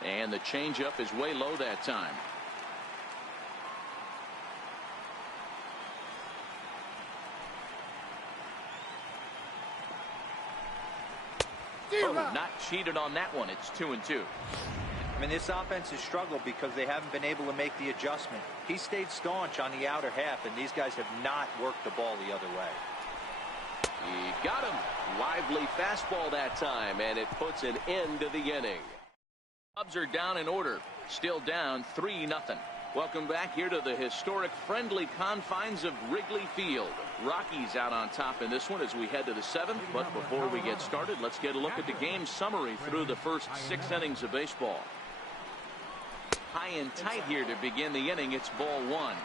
And the changeup is way low that time. Oh, not cheated on that one. It's 2-2. I mean, this offense has struggled because they haven't been able to make the adjustment. He stayed staunch on the outer half, and these guys have not worked the ball the other way. He got him. Lively fastball that time, and it puts an end to the inning. Cubs are down in order. Still down 3-0. Welcome back here to the historic friendly confines of Wrigley Field. Rockies out on top in this one as we head to the 7th. But before we get started, let's get a look at the game summary through the first 6 innings of baseball. High and tight here to begin the inning. It's ball 1.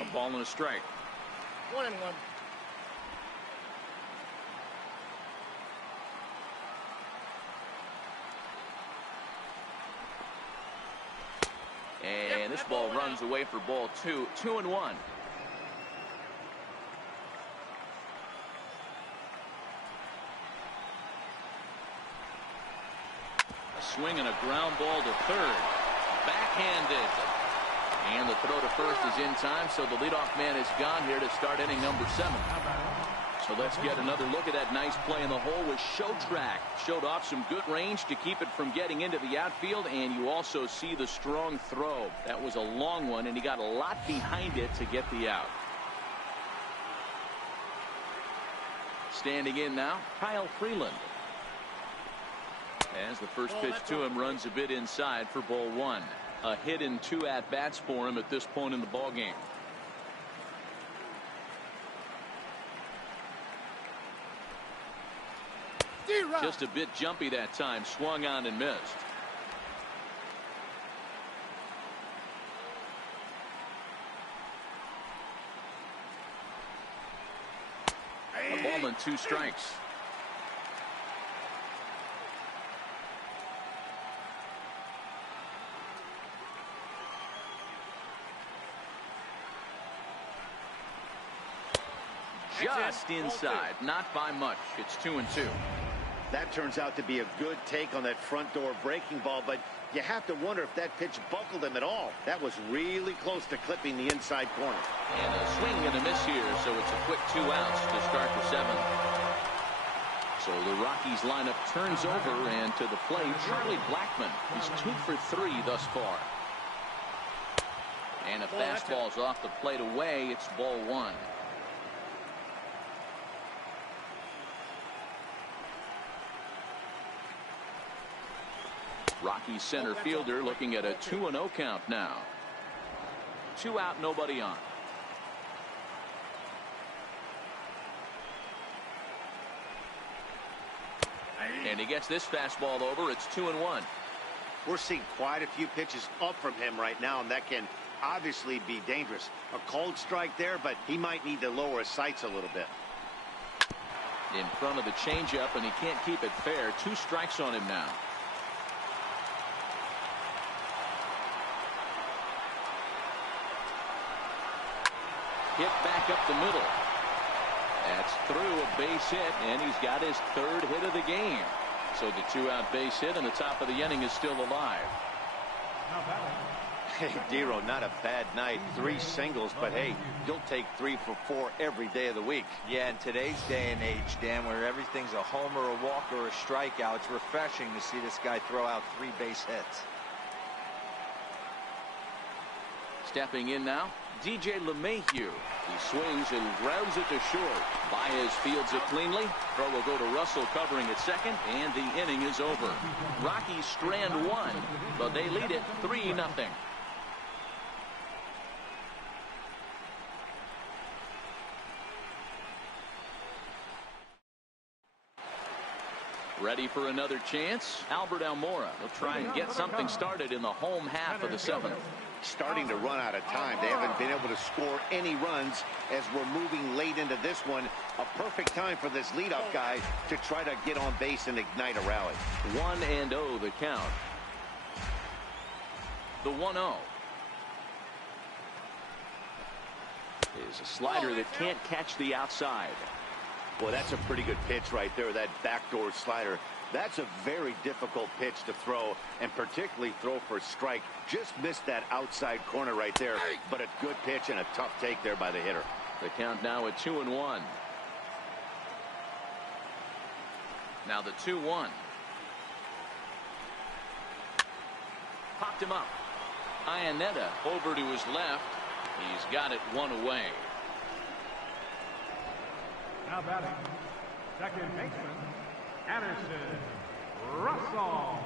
A ball and a strike. 1-1. And this ball runs away for ball 2. 2-1. A swing and a ground ball to third. Backhanded. And the throw to first is in time, so the leadoff man is gone here to start inning number 7. So let's get another look at that nice play in the hole with Shotrack. Showed off some good range to keep it from getting into the outfield, and you also see the strong throw. That was a long one, and he got a lot behind it to get the out. Standing in now, Kyle Freeland. As the first pitch to him runs a bit inside for ball 1. A hit in 2 at-bats for him at this point in the ball game. Just a bit jumpy that time. Swung on and missed. A ball and 2 strikes. Just inside, not by much. It's 2-2. That turns out to be a good take on that front door breaking ball, but you have to wonder if that pitch buckled him at all. That was really close to clipping the inside corner. And a swing and a miss here, so it's a quick 2 outs to start the 7th. So the Rockies lineup turns over, and to the plate, Charlie Blackmon. He's 2 for 3 thus far. And a fastball's off the plate away. It's ball 1. Rockies center fielder looking at a 2-0 count now. 2 out, nobody on. And he gets this fastball over. It's 2-1. We're seeing quite a few pitches up from him right now, and that can obviously be dangerous. A cold strike there, but he might need to lower his sights a little bit. In front of the changeup, and he can't keep it fair. 2 strikes on him now. Hit back up the middle. That's through a base hit, and he's got his third hit of the game. So the 2-out base hit and the top of the inning is still alive. Hey, Dero, not a bad night. 3 singles, but hey, you'll take 3 for 4 every day of the week. Yeah, in today's day and age, Dan, where everything's a homer, a walk, or a strikeout, it's refreshing to see this guy throw out 3 base hits. Stepping in now, DJ LeMahieu. He swings and grounds it to short. Baez fields it cleanly. Throw will go to Russell covering at second, and the inning is over. Rockies strand 1, but they lead it 3-0. Ready for another chance? Albert Almora will try and get something started in the home half of the 7th. Starting to run out of time. They haven't been able to score any runs as we're moving late into this one. A perfect time for this leadoff guy to try to get on base and ignite a rally. 1-0 the count. The 1-0 is a slider that can't catch the outside. Well, that's a pretty good pitch right there, that backdoor slider. That's a very difficult pitch to throw, and particularly throw for a strike. Just missed that outside corner right there, but a good pitch and a tough take there by the hitter. The count now at 2-1. Now the 2-1. Popped him up. Iannetta over to his left. He's got it 1 away. Now batting, second baseman, Anderson Russell.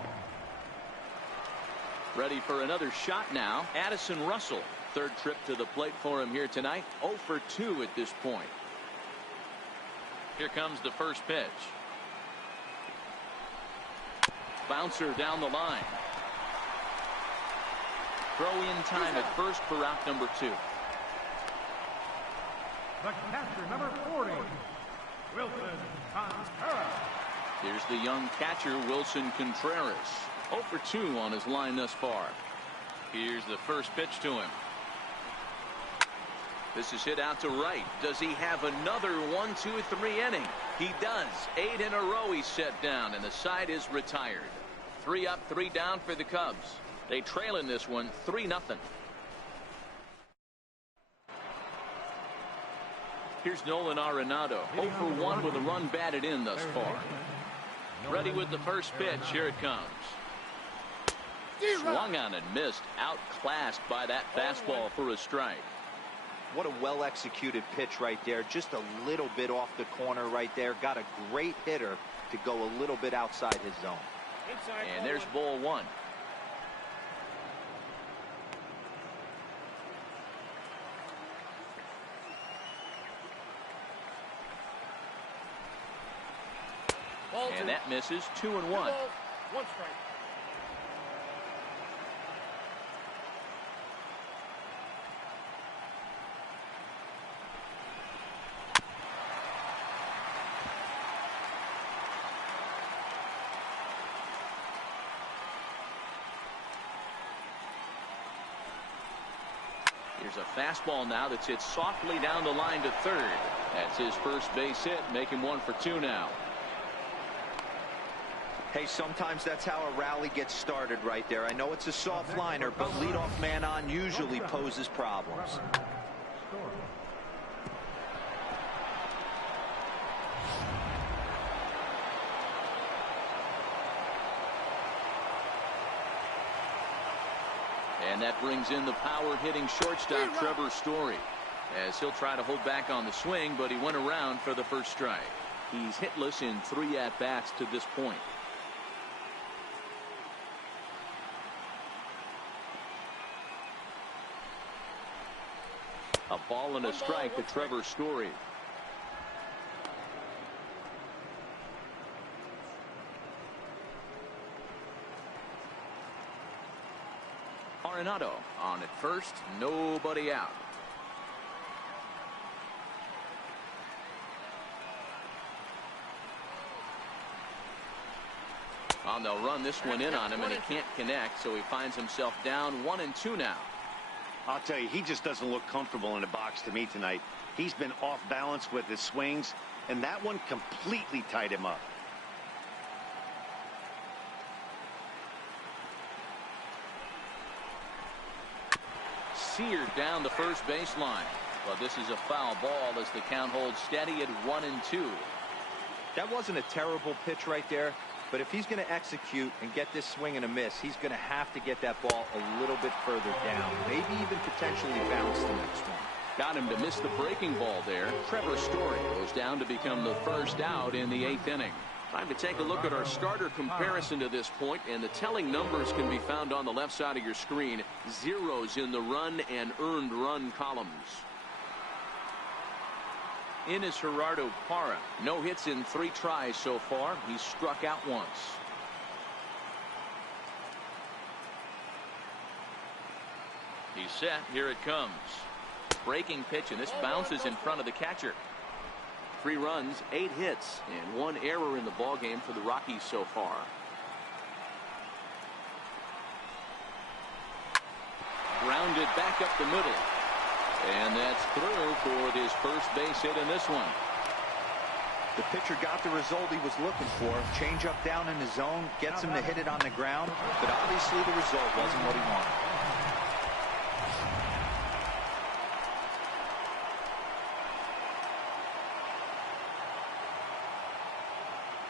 Ready for another shot now. Addison Russell. Third trip to the plate for him here tonight. 0 for 2 at this point. Here comes the first pitch. Bouncer down the line. Throw in time at first for out number 2. The catcher, number 40, Wilson Contreras. Here's the young catcher, Wilson Contreras. 0 for 2 on his line thus far. Here's the first pitch to him. This is hit out to right. Does he have another 1-2-3 inning? He does. 8 in a row he's set down, and the side is retired. 3 up, 3 down for the Cubs. They trail in this one 3-0. Here's Nolan Arenado. 0 for 1 with a run batted in thus far. Ready with the first pitch. Here it comes. Swung on and missed. Outclassed by that fastball for a strike. What a well-executed pitch right there. Just a little bit off the corner right there. Got a great hitter to go a little bit outside his zone. And there's ball 1. And that misses. 2-1. 1 strike. Here's a fastball now that's hit softly down the line to third. That's his first base hit. Make him 1 for 2 now. Hey, sometimes that's how a rally gets started right there. I know it's a soft liner, but leadoff man on usually poses problems. And that brings in the power-hitting shortstop Trevor Story, as he'll try to hold back on the swing, but he went around for the first strike. He's hitless in 3 at-bats to this point. A ball and a strike to Trevor Story. Arenado on at first, nobody out. They'll run this one in on him, and he can't connect, so he finds himself down 1-2 now. I'll tell you, he just doesn't look comfortable in the box to me tonight. He's been off balance with his swings, and that one completely tied him up. Seared down the first baseline. Well, this is a foul ball as the count holds steady at 1-2. That wasn't a terrible pitch right there, but if he's going to execute and get this swing and a miss, he's going to have to get that ball a little bit further down, maybe even potentially bounce the next one. Got him to miss the breaking ball there. Trevor Story goes down to become the first out in the 8th inning. Time to take a look at our starter comparison to this point, and the telling numbers can be found on the left side of your screen. Zeros in the run and earned run columns. In is Gerardo Parra. No hits in 3 tries so far. He's struck out once. He's set. Here it comes. Breaking pitch, and this bounces in front of the catcher. 3 runs, 8 hits, and 1 error in the ballgame for the Rockies so far. Grounded back up the middle. And that's through for his first base hit in this one. The pitcher got the result he was looking for. Change up down in the zone, gets him to hit it on the ground, but obviously the result wasn't what he wanted.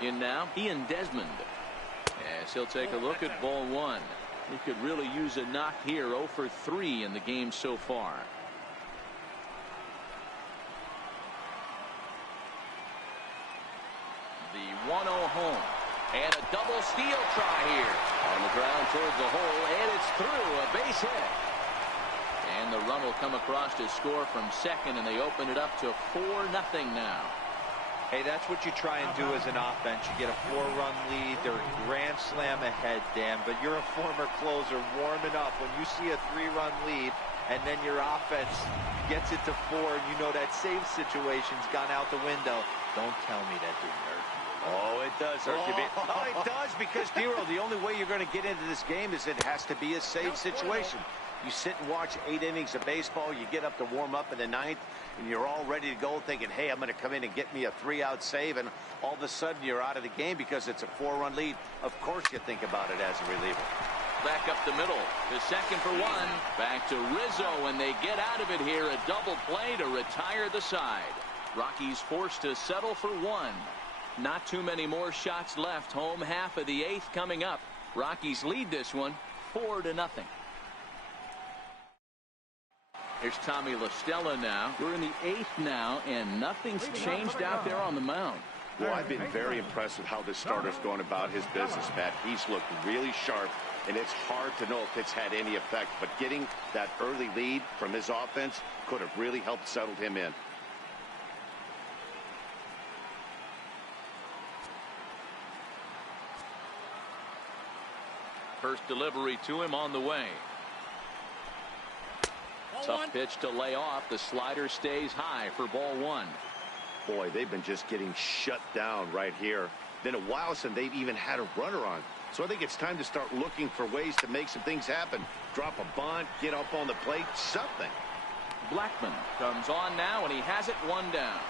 In now, Ian Desmond. As he'll take a look at ball 1. He could really use a knock here. 0 for 3 in the game so far. The 1-0 home. And a double steal try here. On the ground towards the hole, and it's through. A base hit. And the run will come across to score from second, and they open it up to 4-0 now. Hey, that's what you try and do as an offense. You get a 4-run lead. They're a grand slam ahead, Dan, but you're a former closer warming up. When you see a 3-run lead and then your offense gets it to 4 and you know that save situation's gone out the window, don't tell me that didn't hurt you. Oh, it does hurt you. Oh, it does, because, Dero, the only way you're going to get into this game is it has to be a save situation. You sit and watch 8 innings of baseball, you get up to warm up in the 9th, and you're all ready to go thinking, hey, I'm going to come in and get me a 3-out save, and all of a sudden you're out of the game because it's a 4-run lead. Of course you think about it as a reliever. Back up the middle. The second for 1. Back to Rizzo, and they get out of it here. A double play to retire the side. Rockies forced to settle for 1. Not too many more shots left. Home half of the 8th coming up. Rockies lead this one 4-0. Here's Tommy La Stella now. We're in the 8th now, and nothing's changed out there on the mound. Well, I've been very impressed with how this starter's going about his business, Matt. He's looked really sharp, and it's hard to know if it's had any effect. But getting that early lead from his offense could have really helped settle him in. First delivery to him on the way. Tough pitch to lay off. The slider stays high for ball 1. Boy, they've been just getting shut down right here. Been a while since they've even had a runner on. So I think it's time to start looking for ways to make some things happen. Drop a bunt, get up on the plate, something. Blackman comes on now, and he has it 1 down.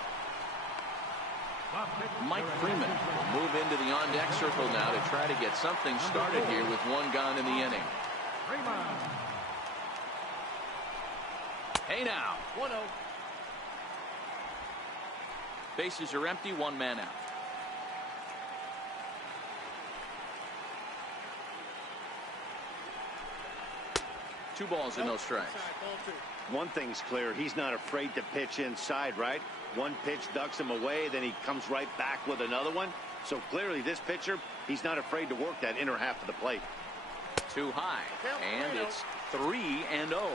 Mike Freeman will move into the on-deck circle now to try to get something started here with 1 gone in the inning. Hey now. 1-0. Bases are empty. 1 man out. Two balls and no strikes. One thing's clear. He's not afraid to pitch inside, right? One pitch ducks him away, then he comes right back with another one. So clearly this pitcher, he's not afraid to work that inner half of the plate. Too high. And it's 3-0.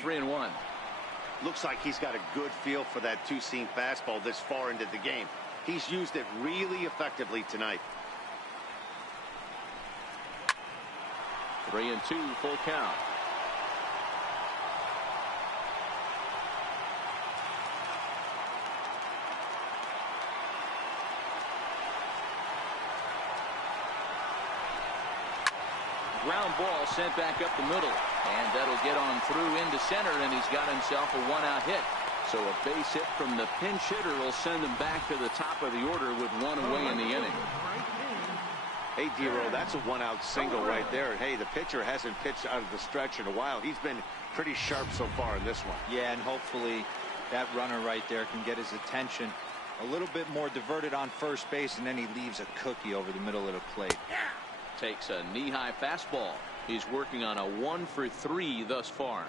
Three and 1. Looks like he's got a good feel for that two-seam fastball this far into the game. He's used it really effectively tonight. 3-2, full count. ground ball sent back up the middle. And that'll get on through into center, and he's got himself a one-out hit. So a base hit from the pinch hitter will send him back to the top of the order with one away in the inning. Hey, D-Row, that's a one-out single right there. Hey, the pitcher hasn't pitched out of the stretch in a while. He's been pretty sharp so far in this one. Yeah, and hopefully that runner right there can get his attention a little bit more diverted on first base, and then he leaves a cookie over the middle of the plate. Takes a knee-high fastball. He's working on a 1-for-3 thus far.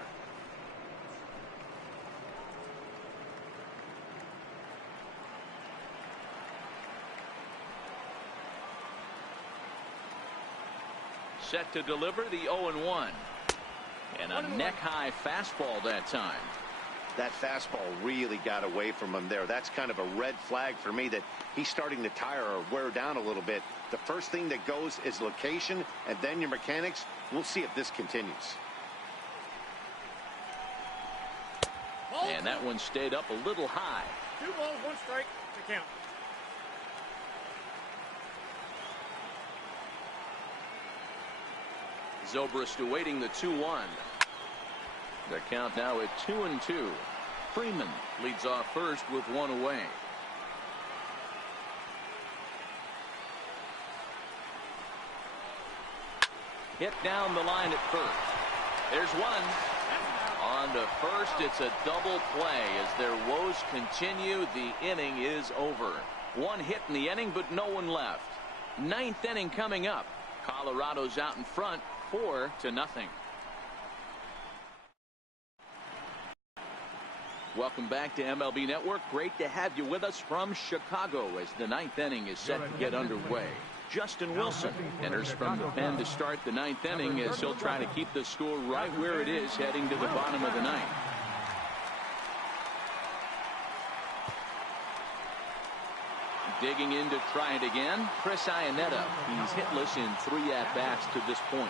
Set to deliver the 0-1. And a neck-high fastball that time. That fastball really got away from him there. That's kind of a red flag for me that he's starting to tire or wear down a little bit. The first thing that goes is location and then your mechanics. We'll see if this continues. And that one stayed up a little high. 2 balls, 1 strike to count. Zobrist awaiting the 2-1. The count now at 2-2. Freeman leads off first with one away. Hit down the line at first. There's one. On to first, it's a double play as their woes continue. The inning is over. One hit in the inning, but no one left. 9th inning coming up. Colorado's out in front, 4-0. Welcome back to MLB Network. Great to have you with us from Chicago as the 9th inning is set to get underway. Justin Wilson enters from the pen to start the 9th inning as he'll try to keep the score right where it is heading to the bottom of the 9th. Digging in to try it again, Chris Iannetta. He's hitless in 3 at-bats to this point.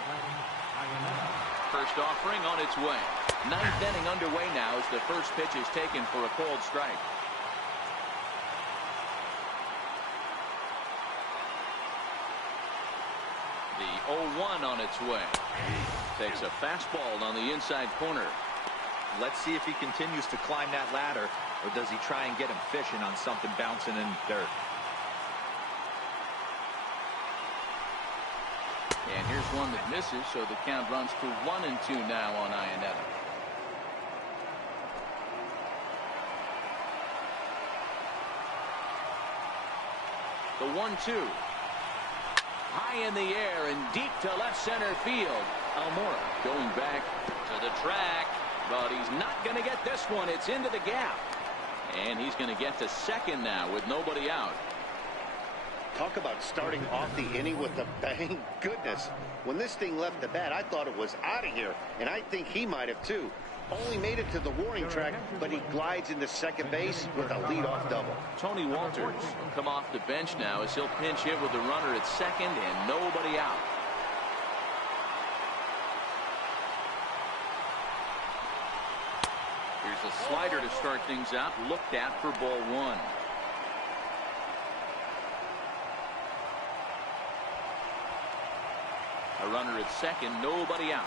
First offering on its way. 9th inning underway now as the first pitch is taken for a cold strike. The 0-1 on its way. Takes a fastball on the inside corner. Let's see if he continues to climb that ladder, or does he try and get him fishing on something bouncing in dirt. And here's one that misses, so the count runs to 1-2 now on Iannetta. The 1-2. High in the air and deep to left center field. Almora going back to the track, but he's not going to get this one. It's into the gap. And he's going to get to second now with nobody out. Talk about starting off the inning with a bang. Goodness, when this thing left the bat, I thought it was out of here, and I think he might have too. Only made it to the warning track, but he glides into second base with a leadoff double. Tony Walters will come off the bench now as he'll pinch hit with the runner at second and nobody out. Here's a slider to start things out, looked at for ball 1. A runner at second, nobody out.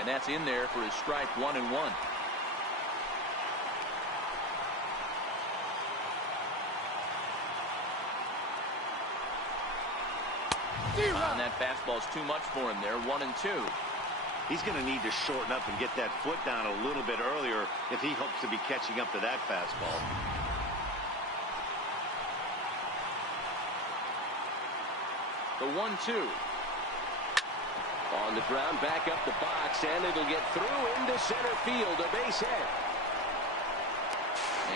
And that's in there for his strike 1-1. And that fastball's too much for him there. 1-2. He's going to need to shorten up and get that foot down a little bit earlier if he hopes to be catching up to that fastball. The 1-2. On the ground, back up the box, and it'll get through into center field. A base hit.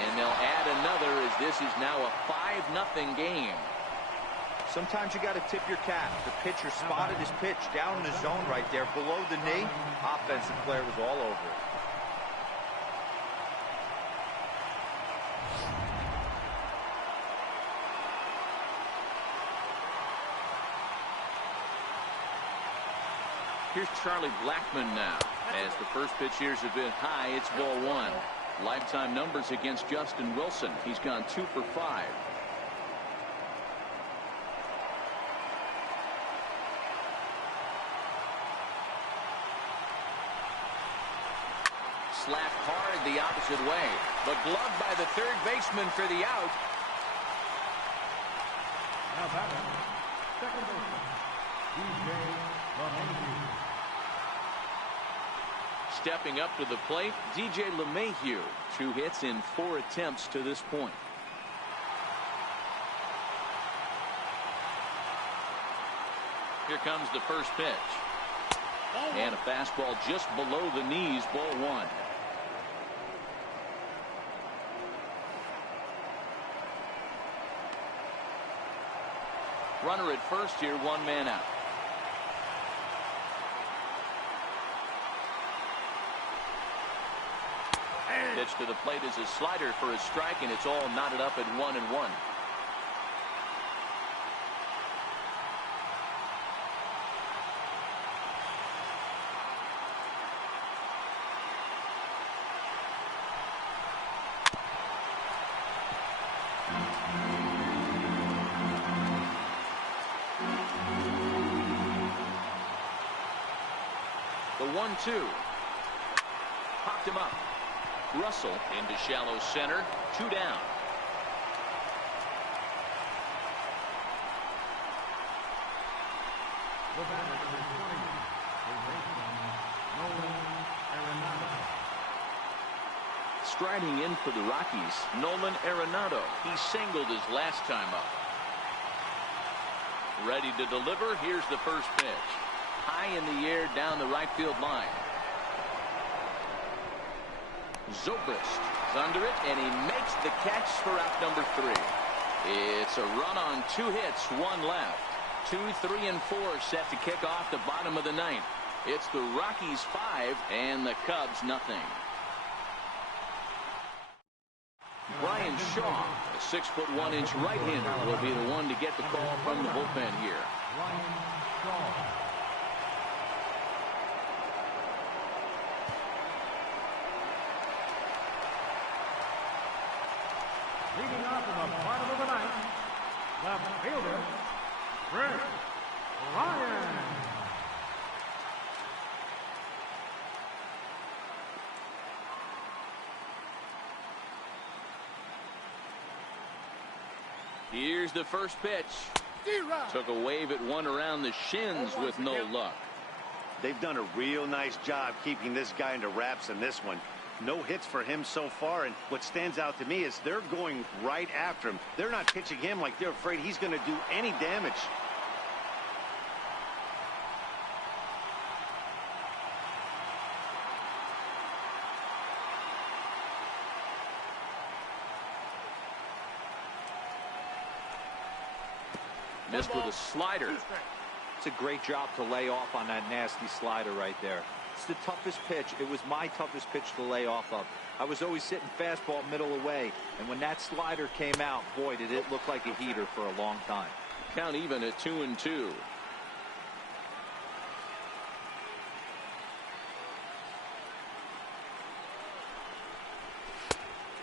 And they'll add another as this is now a 5-0 game. Sometimes you got to tip your cap. The pitcher spotted his pitch down in the zone right there below the knee. Offensive player was all over it. Here's Charlie Blackmon now. As the first pitch here's a bit high, it's ball 1. Lifetime numbers against Justin Wilson. He's gone 2 for 5. Slapped hard the opposite way, but gloved by the third baseman for the out. Now batting, second baseman, DJ LeMahieu. Stepping up to the plate, DJ LeMahieu. 2 hits in 4 attempts to this point. Here comes the first pitch. And a fastball just below the knees, ball 1. Runner at first here, 1 man out. Pitch to the plate is a slider for a strike, and it's all knotted up at 1-1. The 1-2. Popped him up. Russell into shallow center. 2 down. The batter number 20, the baseman, Nolan Arenado. Striding in for the Rockies, Nolan Arenado. He singled his last time up. Ready to deliver. Here's the first pitch. High in the air down the right field line. Zobrist is under it, and he makes the catch for out number 3. It's a run on 2 hits, 1 left. 2, 3, and 4 set to kick off the bottom of the 9th. It's the Rockies 5 and the Cubs nothing. Brian Shaw, a 6'1" right-hander, will be the one to get the call from the bullpen here. Brian Shaw. Leading off in the bottom of the 9th, left fielder, Chris Ryan. Here's the first pitch. Took a wave at one around the shins with no luck. They've done a real nice job keeping this guy into wraps in this one. No hits for him so far, and what stands out to me is they're going right after him. They're not pitching him like they're afraid he's going to do any damage. Missed with a slider. It's a great job to lay off on that nasty slider right there. It's the toughest pitch. It was my toughest pitch to lay off of. I was always sitting fastball middle away, and when that slider came out, boy, did it look like a heater for a long time. Count even at 2-2.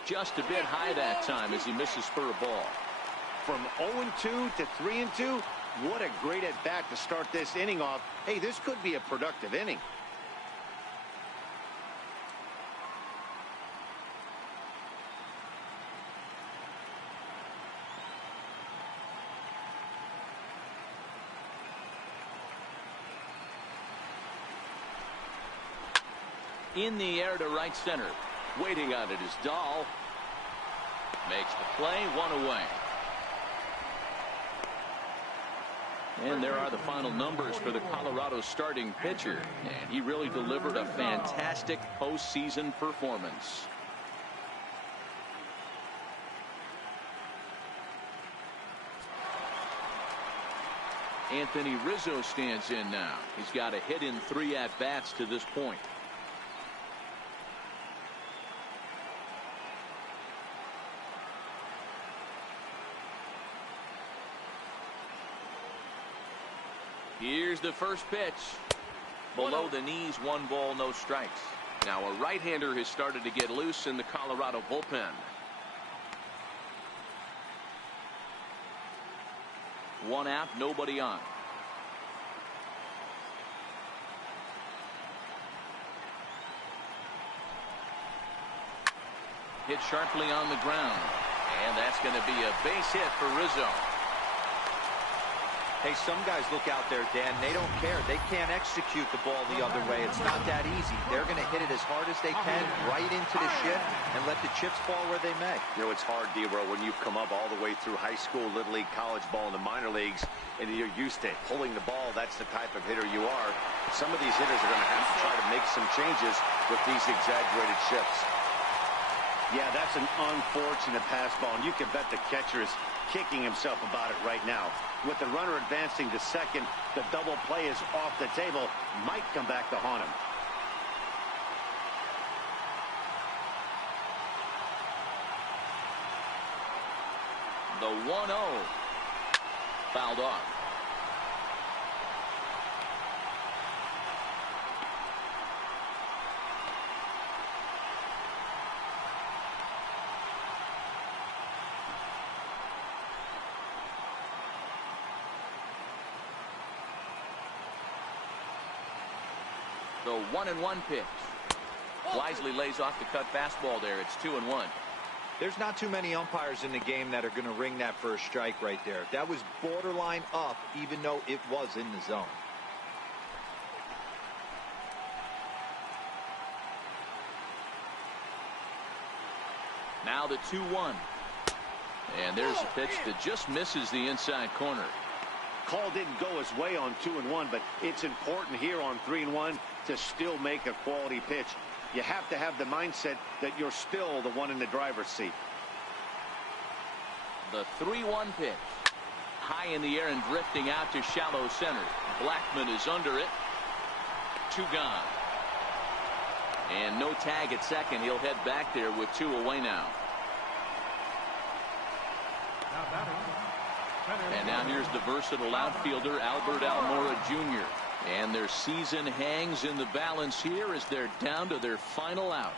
Just a bit high that time as he misses for a ball. From 0-2 to 3-2, what a great at-bat to start this inning off. Hey, this could be a productive inning. In the air to right center. Waiting on it is Dahl. Makes the play, 1 away. And there are the final numbers for the Colorado starting pitcher. And he really delivered a fantastic postseason performance. Anthony Rizzo stands in now. He's got a hit in 3 at-bats to this point. Here's the first pitch. Below the knees, 1 ball, no strikes. Now a right-hander has started to get loose in the Colorado bullpen. One out, nobody on. Hit sharply on the ground. And that's going to be a base hit for Rizzo. Hey, some guys look out there, Dan. They don't care. They can't execute the ball the other way. It's not that easy. They're going to hit it as hard as they can right into the shift and let the chips fall where they may. You know, it's hard, D-Bro, when you've come up all the way through high school, little league, college ball, in the minor leagues, and you're used to pulling the ball. That's the type of hitter you are. Some of these hitters are going to have to try to make some changes with these exaggerated shifts. Yeah, that's an unfortunate pass ball, and you can bet the catcher is kicking himself about it right now. With the runner advancing to second, the double play is off the table. Might come back to haunt him. The 1-0 fouled off. The 1-1 pitch. Wisely lays off the cut fastball there. It's 2-1. There's not too many umpires in the game that are going to ring that for a strike right there. That was borderline up, even though it was in the zone. Now the 2-1. And there's a pitch that just misses the inside corner. Call didn't go his way on 2-1, but it's important here on 3-1 to still make a quality pitch. You have to have the mindset that you're still the one in the driver's seat. The 3-1 pitch. High in the air and drifting out to shallow center. Blackman is under it. 2 gone. And no tag at second. He'll head back there with 2 away now. And now here's the versatile outfielder, Albert Almora Jr. And their season hangs in the balance here as they're down to their final out.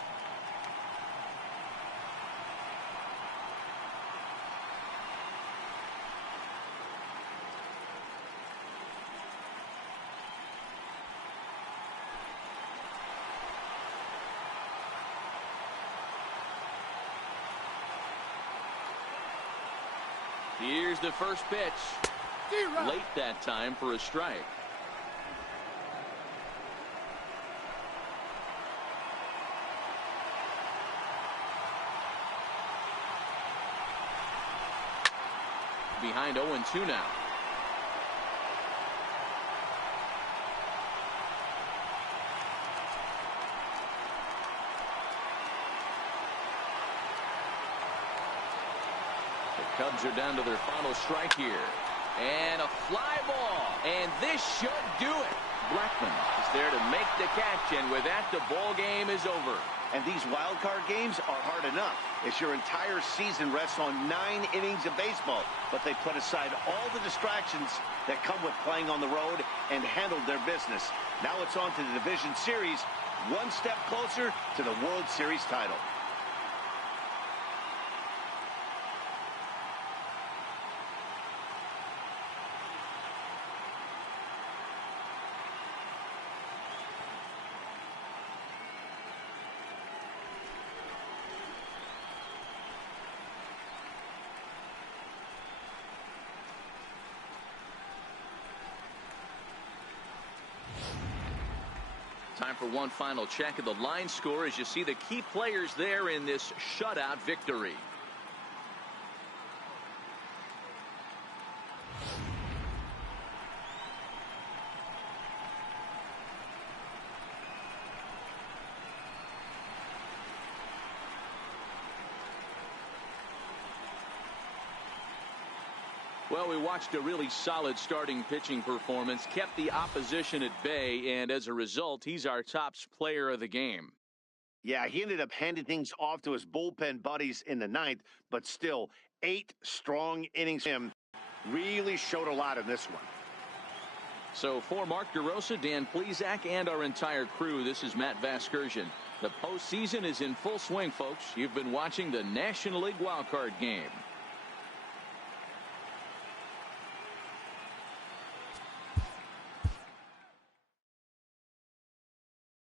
Here's the first pitch. Late that time for a strike. Behind 0-2 now. Cubs are down to their final strike here. And a fly ball. And this should do it. Blackman is there to make the catch. And with that, the ball game is over. And these wild card games are hard enough. As your entire season rests on 9 innings of baseball. But they put aside all the distractions that come with playing on the road and handled their business. Now it's on to the division series. One step closer to the World Series title. Time for one final check of the line score as you see the key players there in this shutout victory. Well, we watched a really solid starting pitching performance, kept the opposition at bay, and as a result, he's our top player of the game. Yeah, he ended up handing things off to his bullpen buddies in the 9th, but still 8 strong innings. Him really showed a lot in this one. So for Mark DeRosa, Dan Plesac, and our entire crew, this is Matt Vasgersian. The postseason is in full swing, folks. You've been watching the National League Wildcard Game.